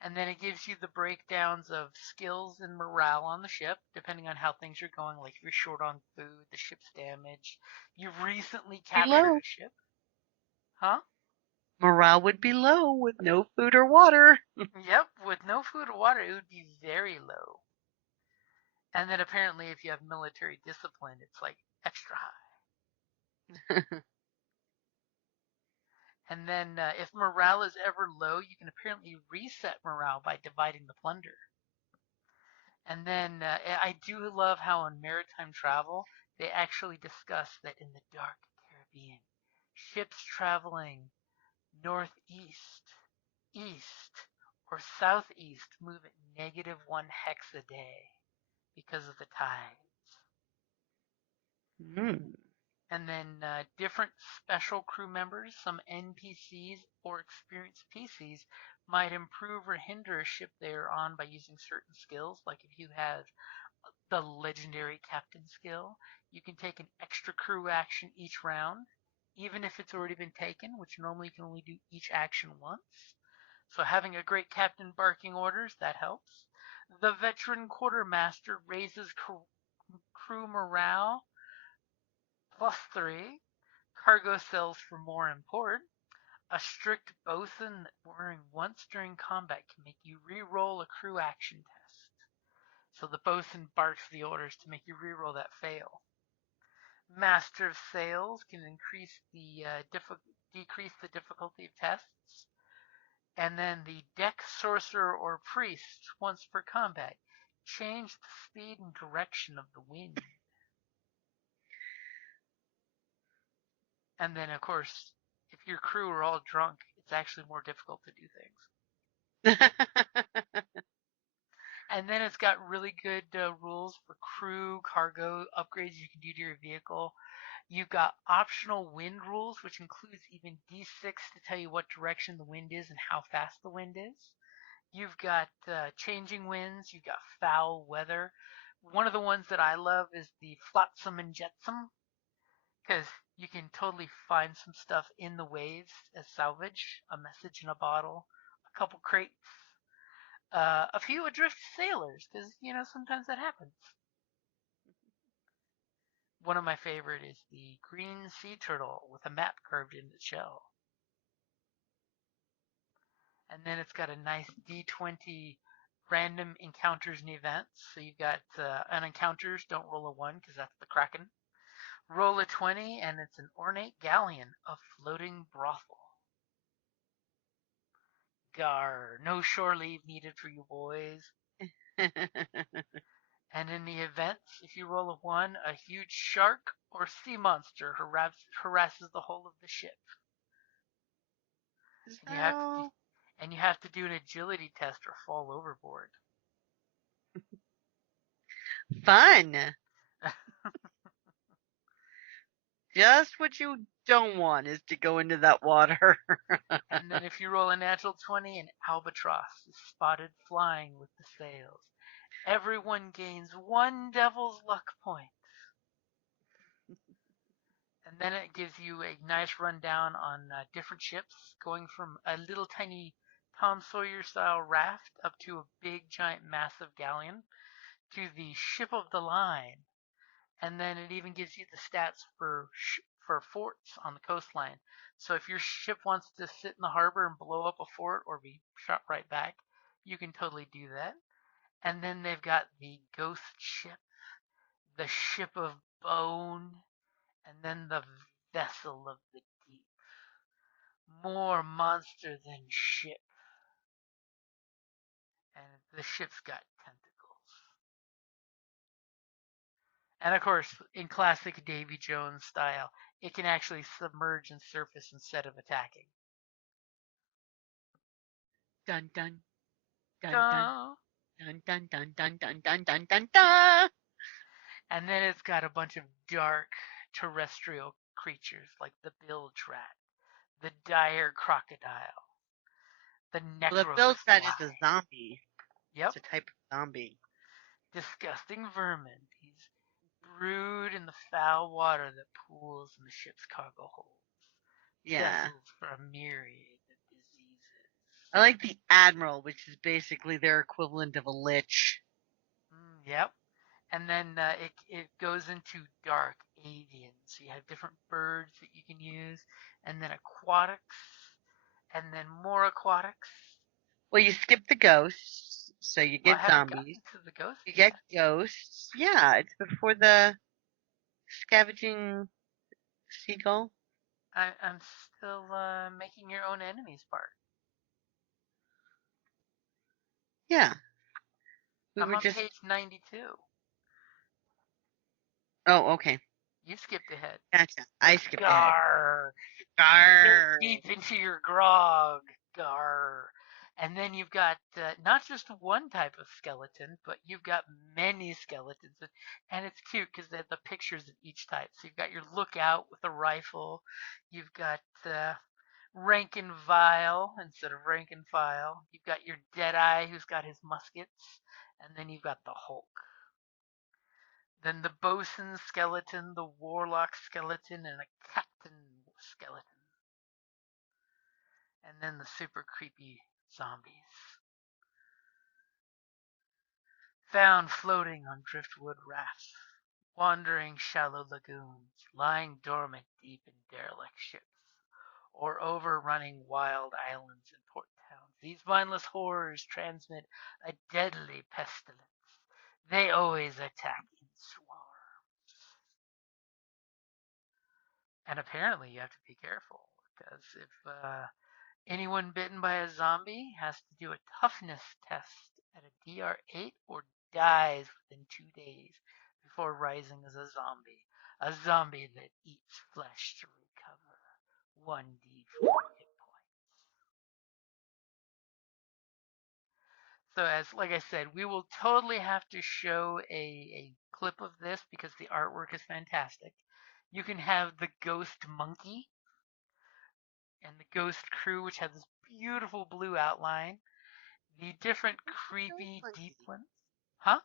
And then it gives you the breakdowns of skills and morale on the ship, depending on how things are going. Like if you're short on food, the ship's damaged. You've recently captured a ship. Huh? Morale would be low with no food or water. Yep, with no food or water, it would be very low. And then apparently if you have military discipline, it's like extra high. And then if morale is ever low, you can apparently reset morale by dividing the plunder. And then I do love how on maritime travel, they actually discuss that in the dark Caribbean, ships traveling northeast, east, or southeast move at -1 hex a day because of the tides. And then different special crew members, some NPCs or experienced PCs, might improve or hinder a ship they are on by using certain skills. Like if you have the legendary captain skill, you can take an extra crew action each round, even if it's already been taken, which normally you can only do each action once. So having a great captain barking orders, that helps. The veteran quartermaster raises crew morale +3. Cargo cells for more import. A strict bosun wearing once during combat can make you re-roll a crew action test. So the bosun barks the orders to make you re-roll that fail. Master of Sails can decrease the difficulty of tests. And then the Deck Sorcerer or Priest, once per combat, change the speed and direction of the wind. And then, of course, if your crew are all drunk, it's actually more difficult to do things. And then it's got really good rules for crew, cargo, upgrades you can do to your vehicle. You've got optional wind rules, which includes even D6 to tell you what direction the wind is and how fast the wind is. You've got changing winds. You've got foul weather. One of the ones that I love is the flotsam and jetsam, because you can totally find some stuff in the waves as salvage, a message in a bottle, a couple crates, a few adrift sailors, because, sometimes that happens. One of my favorite is the green sea turtle with a map carved in its shell. And then it's got a nice D20 random encounters and events. So you've got an encounters, don't roll a 1 because that's the Kraken. Roll a 20 and it's an ornate galleon, a floating brothel. Gar, no shore leave needed for you boys. And in the events, if you roll a 1, a huge shark or sea monster harasses the whole of the ship. And you have to do an agility test or fall overboard. Fun. Just what you don't want is to go into that water. And then if you roll a natural 20, an albatross is spotted flying with the sails. Everyone gains 1 devil's luck point. And then it gives you a nice rundown on different ships, going from a little tiny Tom Sawyer style raft up to a big giant massive galleon to the ship of the line. And then it even gives you the stats for forts on the coastline. So if your ship wants to sit in the harbor and blow up a fort or be shot right back, you can totally do that. And then they've got the ghost ship, the ship of bone, and then the vessel of the deep. More monster than ship. And the ship's got tentacles. And of course, in classic Davy Jones style, it can actually submerge and surface instead of attacking. Dun dun dun Duh. dun dun dun dun dun dun dun dun dun. And then it's got a bunch of dark terrestrial creatures like the bilge rat, the dire crocodile, the Well, the necro bilge rat fly. is a zombie. Yep. It's a type of zombie. Disgusting vermin. These brood in the foul water that pools in the ship's cargo holds. Yeah. Vessels for a myriad of diseases. I like the admiral, which is basically their equivalent of a lich. Yep. And then it goes into dark avian. So you have different birds that you can use, and then aquatics, and then more aquatics. Well, you skip the ghosts, so you Well, I get haven't zombies. gotten to the ghosts You yet. get ghosts. Yeah, it's before the scavenging seagull. I'm still making your own enemies part. Yeah. I'm on page 92. Oh, okay. You skipped ahead. Gotcha. I skipped ahead. Gar. Gar. Get deep into your grog. Gar. And then you've got not just one type of skeleton, but you've got many skeletons. And it's cute because they have the pictures of each type. So you've got your lookout with a rifle. You've got rank and file instead of rank and file. You've got your Deadeye who's got his muskets. And then you've got the Hulk. Then the bosun skeleton, the warlock skeleton, and a captain skeleton. And then the super creepy zombies. Found floating on driftwood rafts, wandering shallow lagoons, lying dormant deep in derelict ships, or overrunning wild islands and port towns. These mindless horrors transmit a deadly pestilence. They always attack in swarms. And apparently you have to be careful, because if anyone bitten by a zombie has to do a toughness test at a DR8 or dies within 2 days before rising as a zombie. A zombie that eats flesh to recover 1d4 hit points. So like I said, we will totally have to show a clip of this because the artwork is fantastic. You can have the ghost monkey and the ghost crew, which have this beautiful blue outline. The different creepy deep ones. Huh?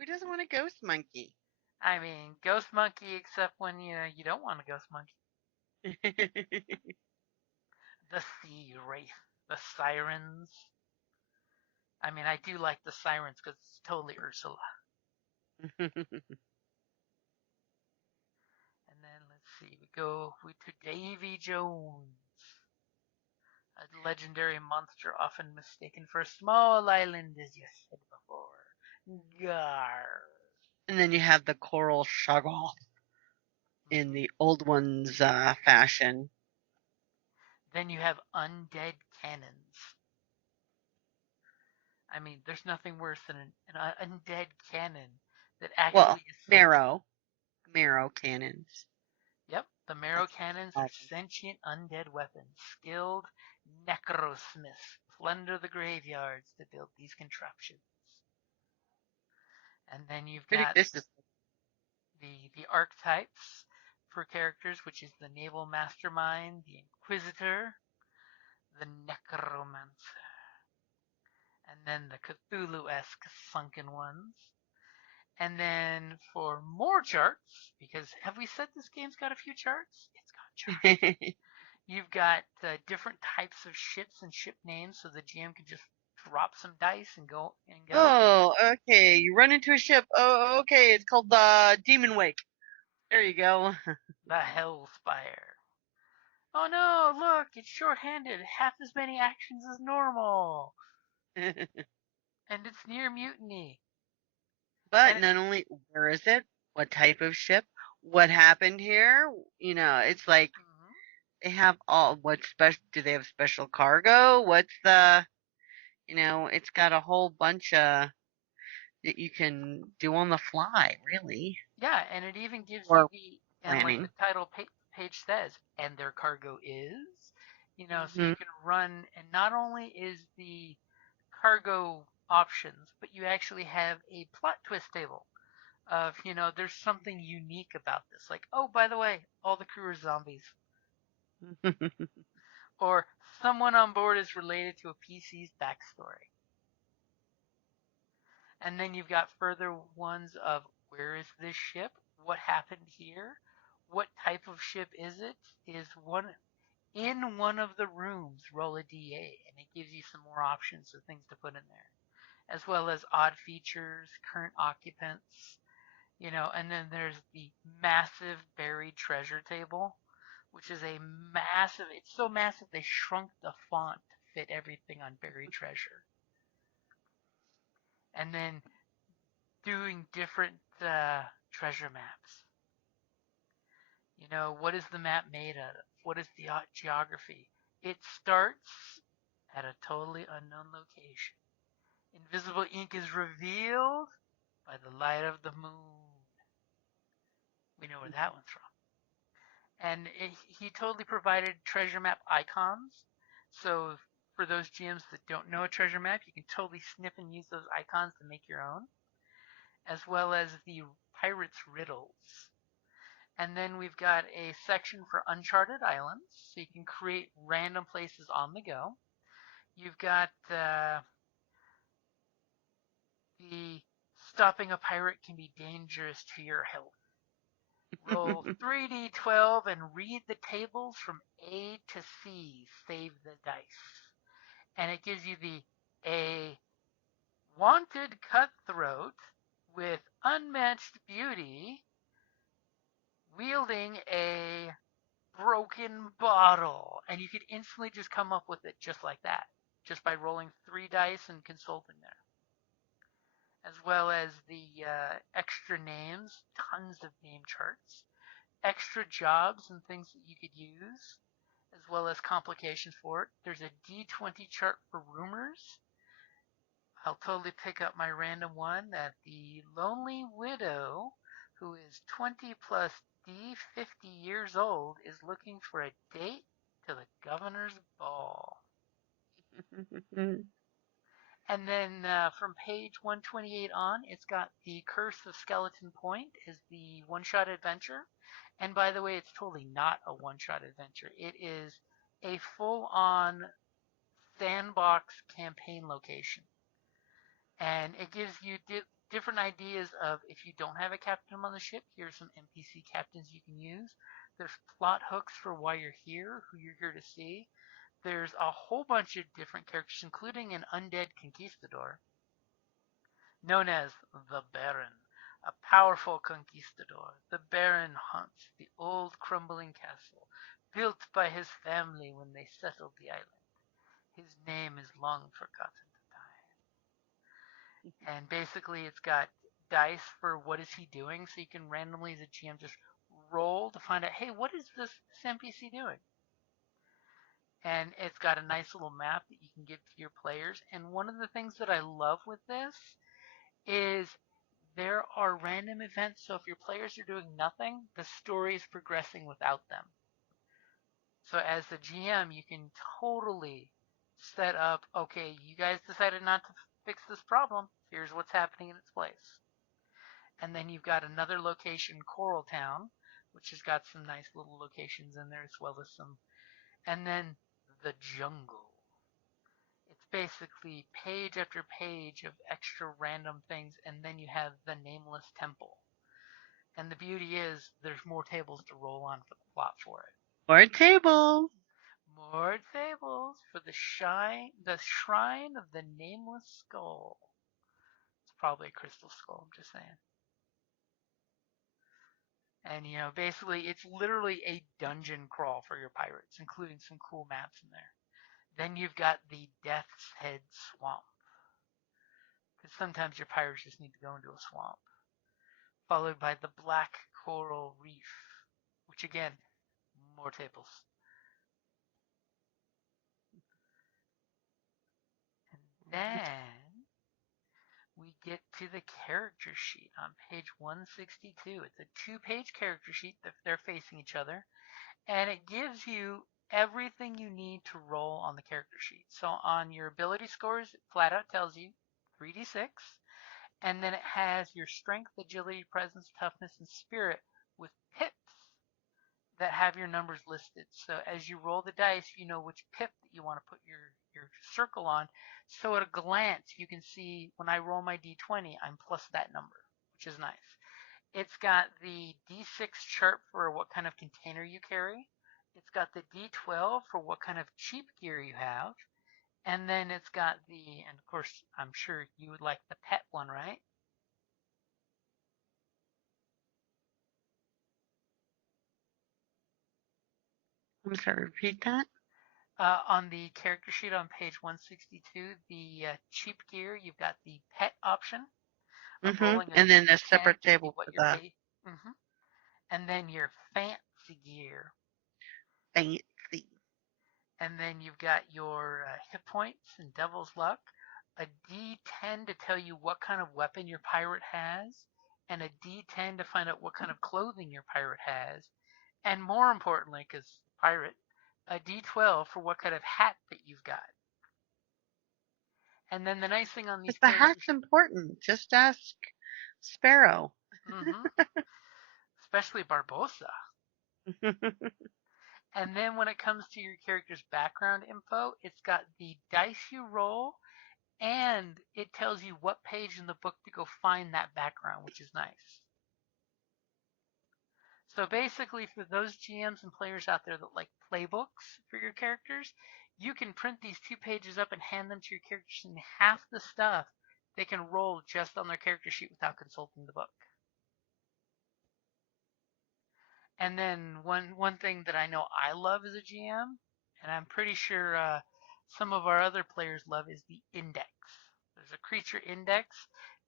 Who doesn't want a ghost monkey? I mean, ghost monkey, except when you don't want a ghost monkey. The sea wraith, the sirens. I mean, I do like the sirens because it's totally Ursula. And then let's see, we go to Davy Jones, a legendary monster often mistaken for a small island, as you said before. Gar. And then you have the coral shoggoth in the old one's fashion. Then you have undead cannons. I mean, there's nothing worse than an undead cannon that actually is marrow cannons. Yep, the marrow cannons are sentient undead weapons. Skilled necrosmiths plunder the graveyards to build these contraptions. And then you've got the archetypes for characters, which is the naval mastermind, the inquisitor, the necromancer, and then the Cthulhu-esque sunken ones. And then for more charts, because have we said this game's got a few charts? It's got charts. You've got different types of ships and ship names, so the GM can just drop some dice and go. Oh, okay. You run into a ship. Oh, okay. It's called the Demon Wake. There you go. The Hellspire. Oh no, look, it's short-handed. Half as many actions as normal. And it's near mutiny. But not only, where is it? What type of ship? What happened here? It's like, they have do they have special cargo? What's it's got a whole bunch that you can do on the fly, really. Yeah, and it even gives you and like the title page says, and their cargo is, so you can run, and not only is the cargo options, but you actually have a plot twist table of, there's something unique about this. Like, oh, by the way, all the crew are zombies. Or someone on board is related to a PC's backstory. And then you've got further ones of where is this ship? What happened here? What type of ship is it? Is one in one of the rooms, roll a D8, and it gives you some more options of things to put in there, as well as odd features, current occupants, and then there's the massive buried treasure table, which is it's so massive they shrunk the font to fit everything on buried treasure. And then doing different treasure maps. What is the map made out of? What is the geography? It starts at a totally unknown location. Invisible ink is revealed by the light of the moon. We know where that one's from. And he totally provided treasure map icons. So for those GMs that don't know a treasure map, you can totally snip and use those icons to make your own, as well as the pirates' riddles. And then we've got a section for uncharted islands, so you can create random places on the go. You've got the stopping a pirate can be dangerous to your health. Roll 3d12 and read the tables from A to C. Save the dice. And it gives you a wanted cutthroat with unmatched beauty wielding a broken bottle. And you could instantly just come up with it just like that, just by rolling 3 dice and consulting there. As well as the extra names, tons of name charts, extra jobs and things that you could use, as well as complications for it. There's a D20 chart for rumors. I'll totally pick up my random one that the lonely widow, who is 20 plus D50 years old, is looking for a date to the governor's ball. And then from page 128 on, it's got the Curse of Skeleton Point is the one-shot adventure. And by the way, it's totally not a one-shot adventure. It is a full-on sandbox campaign location. And it gives you different ideas of if you don't have a captain on the ship, here's some NPC captains you can use. There's plot hooks for why you're here, who you're here to see. There's a whole bunch of different characters, including an undead conquistador known as the Baron, a powerful conquistador. The Baron haunts the old crumbling castle built by his family when they settled the island. His name is long forgotten to die. And basically it's got dice for what is he doing, so you can randomly as a GM just roll to find out, hey, what is this NPC doing? And it's got a nice little map that you can give to your players. And one of the things that I love with this is there are random events. So if your players are doing nothing, the story is progressing without them. So as the GM, you can totally set up, okay, you guys decided not to fix this problem. Here's what's happening in its place. And then you've got another location, Coral Town, which has got some nice little locations in there as well as some. And then the jungle. It's basically page after page of extra random things, and then you have the nameless temple. And the beauty is there's more tables to roll on for the plot for it. More tables. More tables for the shrine of the nameless skull. It's probably a crystal skull, I'm just saying. And basically it's literally a dungeon crawl for your pirates, including some cool maps in there. Then you've got the Death's Head Swamp. Because sometimes your pirates just need to go into a swamp. Followed by the Black Coral Reef. Which again, more tables. And then we get to the character sheet on page 162. It's a 2-page character sheet that they're facing each other. And it gives you everything you need to roll on the character sheet. So on your ability scores, it flat out tells you 3d6, and then it has your strength, agility, presence, toughness, and spirit with pips that have your numbers listed. So as you roll the dice, you know which pip that you want to put your circle on. So at a glance, you can see when I roll my d20, I'm plus that number, which is nice. It's got the D6 chart for what kind of container you carry. It's got the D12 for what kind of cheap gear you have. And then it's got and of course, I'm sure you would like the pet one, right? I'm sorry, repeat that. On the character sheet on page 162, the cheap gear, you've got the pet option. And then a separate table for that. And then your fancy gear. Fancy. And then you've got your hit points and devil's luck, a D10 to tell you what kind of weapon your pirate has, and a D10 to find out what kind of clothing your pirate has, and more importantly, because pirate, a D12 for what kind of hat that you've got. And then the nice thing on these the hat's important. Just ask Sparrow. Especially Barbossa. And then when it comes to your character's background info, it's got the dice you roll, and it tells you what page in the book to go find that background, which is nice. So basically, for those GMs and players out there that like playbooks for your characters, you can print these 2 pages up and hand them to your characters, and half the stuff they can roll just on their character sheet without consulting the book. And then one thing that I know I love as a GM, and I'm pretty sure some of our other players love, is the index. There's a creature index.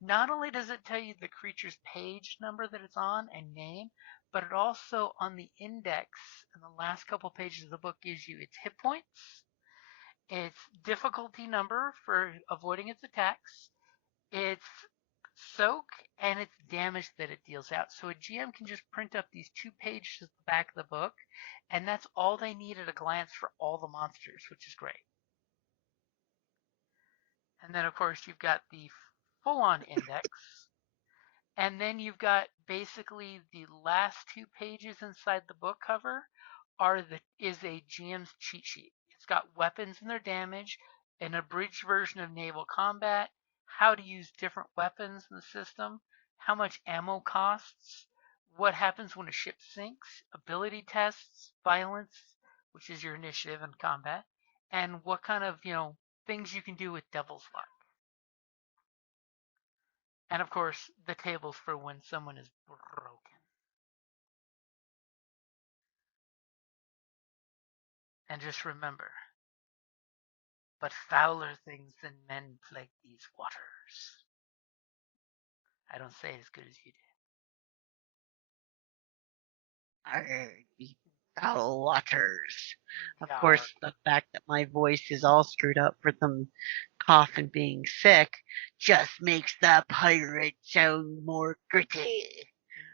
Not only does it tell you the creature's page number that it's on and name, but it also, on the index, in the last couple pages of the book, gives you its hit points, its difficulty number for avoiding its attacks, its soak, and its damage that it deals out. So a GM can just print up these 2 pages at the back of the book, and that's all they need at a glance for all the monsters, which is great. And then, of course, you've got the full-on index. And then you've got basically the last 2 pages inside the book cover is a GM's cheat sheet. It's got weapons and their damage, an abridged version of naval combat, how to use different weapons in the system, how much ammo costs, what happens when a ship sinks, ability tests, violence, which is your initiative in combat, and what kind of, things you can do with Devil's Luck. And of course, the tables for when someone is broken. And just remember, but fouler things than men plague these waters. I don't say it as good as you did. Foul waters. Of Yar. course, the fact that my voice is all screwed up from cough and being sick just makes the pirate sound more gritty.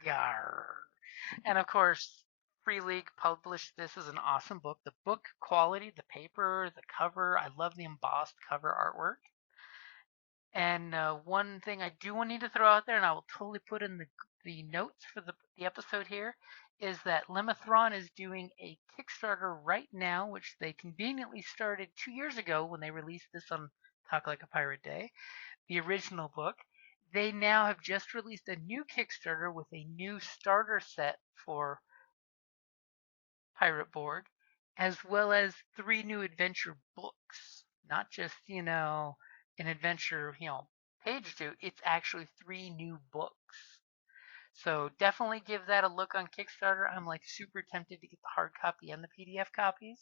Yar. And of course, Free League published this as an awesome book. The book quality, the paper, the cover, I love the embossed cover artwork. And one thing I do need to throw out there, and I will totally put in the notes for the episode here, is that Limithron is doing a Kickstarter right now, which they conveniently started 2 years ago when they released this on Talk Like a Pirate Day, the original book. They now have just released a new Kickstarter with a new starter set for Pirate Borg, as well as 3 new adventure books. Not just, an adventure, page 2. It's actually 3 new books. So definitely give that a look on Kickstarter. I'm like super tempted to get the hard copy and the PDF copies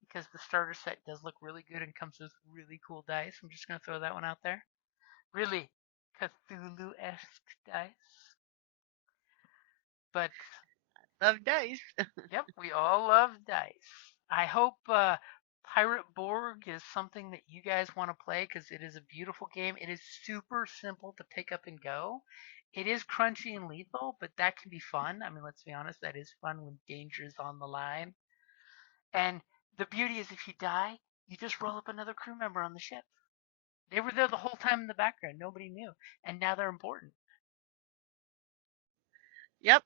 because the starter set does look really good and comes with really cool dice. I'm just going to throw that one out there. Really Cthulhu-esque dice. But Love dice. yep, we all love dice. I hope Pirate Borg is something that you guys want to play because it is a beautiful game. It is super simple to pick up and go. It is crunchy and lethal, but that can be fun. I mean, let's be honest, that is fun when danger is on the line. And the beauty is if you die, you just roll up another crew member on the ship. They were there the whole time in the background. Nobody knew. And now they're important. Yep.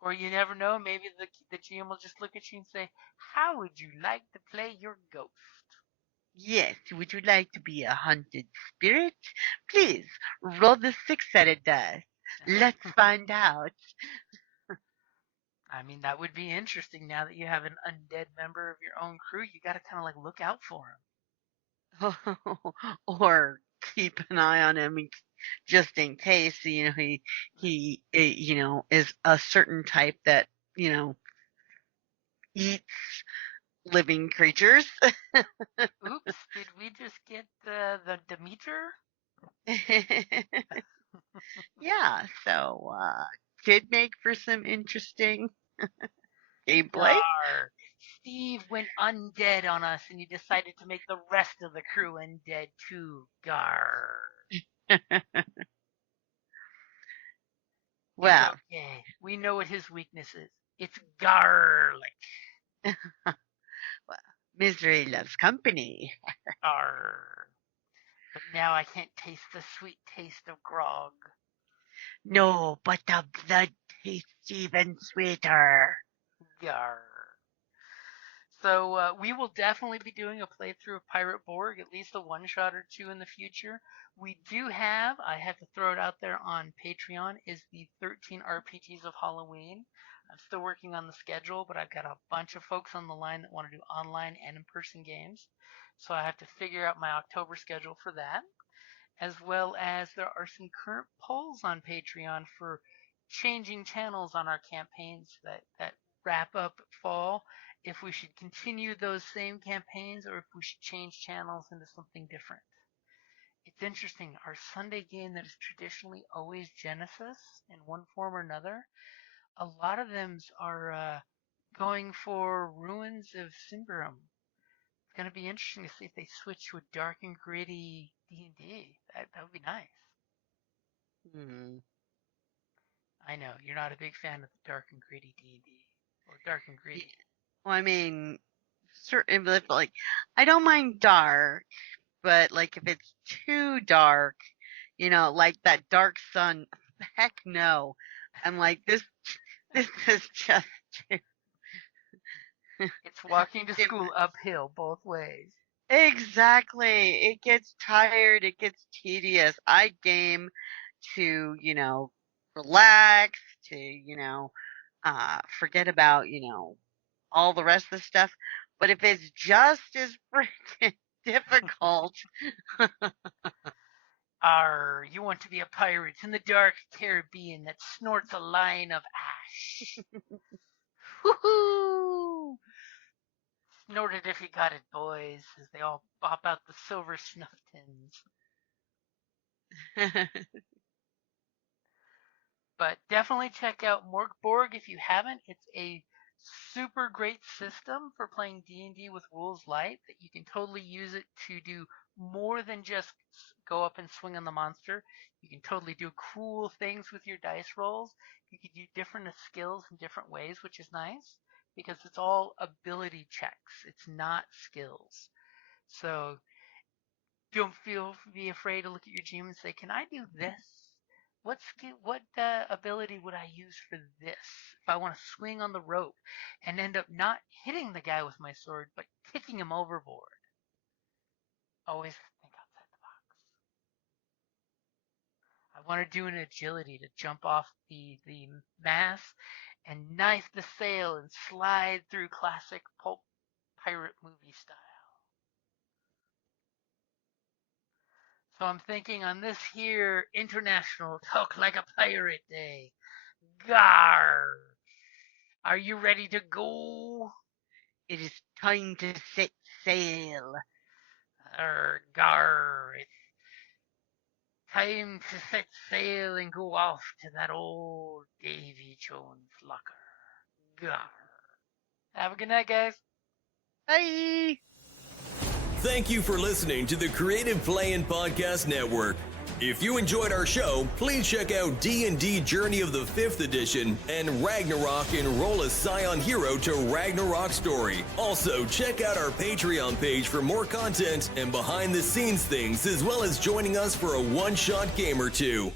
Or you never know, maybe the GM will just look at you and say, how would you like to play your ghost? Yes, would you like to be a hunted spirit? Please, roll the 6-sided dice. Let's find out. I mean, that would be interesting now that you have an undead member of your own crew. You got to kind of like look out for him. Or keep an eye on him just in case, he is a certain type that, eats living creatures. Oops, did we just get the Demeter? Yeah, so could make for some interesting gameplay. Yar. Steve went undead on us and you decided to make the rest of the crew undead too. Gar. Well, It's okay. We know what his weakness is. It's garlic. well, misery loves company. Arr. But now I can't taste the sweet taste of grog. No, but the blood tastes even sweeter. Gar. So we will definitely be doing a playthrough of Pirate Borg, at least a one-shot or 2 in the future. We do have, I have to throw it out there on Patreon, is the 13 RPGs of Halloween. I'm still working on the schedule, but I've got a bunch of folks on the line that want to do online and in-person games. So I have to figure out my October schedule for that. As well as there are some current polls on Patreon for changing channels on our campaigns that wrap up fall, if we should continue those same campaigns or if we should change channels into something different. It's interesting. Our Sunday game that is traditionally always Genesis in one form or another, a lot of them are going for Ruins of Symbaroum. It's going to be interesting to see if they switch to a dark and gritty D&D. That would be nice. I know, you're not a big fan of the dark and gritty D&D. Or dark and gritty. Well, I mean, certain, like, I don't mind dark, but, like, if it's too dark, you know, like that Dark Sun, heck no. I'm like, this is just too... It's walking to school uphill both ways. Exactly. It gets tired. It gets tedious. I game to, you know, relax, to, you know, forget about, you know, all the rest of the stuff. But if it's just as freaking difficult. You want to be a pirate in the dark Caribbean that snorts a line of ash. Woohoo! Snort it if you got it, boys, as they all pop out the silver snuff tins. But definitely check out MÖRK BORG if you haven't. It's a super great system for playing D&D with rules light that you can totally use it to do more than just go up and swing on the monster. You can totally do cool things with your dice rolls. You can do different skills in different ways, which is nice because it's all ability checks. It's not skills. So don't be afraid to look at your GM and say, "Can I do this? What ability would I use for this if I want to swing on the rope and end up not hitting the guy with my sword, but kicking him overboard?" Always think outside the box. I want to do an agility to jump off the mast and knife the sail and slide through classic pulp pirate movie style. So I'm thinking on this here International Talk Like a Pirate Day. Gar! Are you ready to go? It is time to set sail. Gar! It's time to set sail and go off to that old Davy Jones locker. Gar! Have a good night, guys. Bye! Thank you for listening to the Creative Play-In Podcast Network. If you enjoyed our show, please check out D&D Journey of the 5th Edition and Ragnarok Enroll a Scion Hero to Ragnarok Story. Also, check out our Patreon page for more content and behind-the-scenes things, as well as joining us for a one-shot game or two.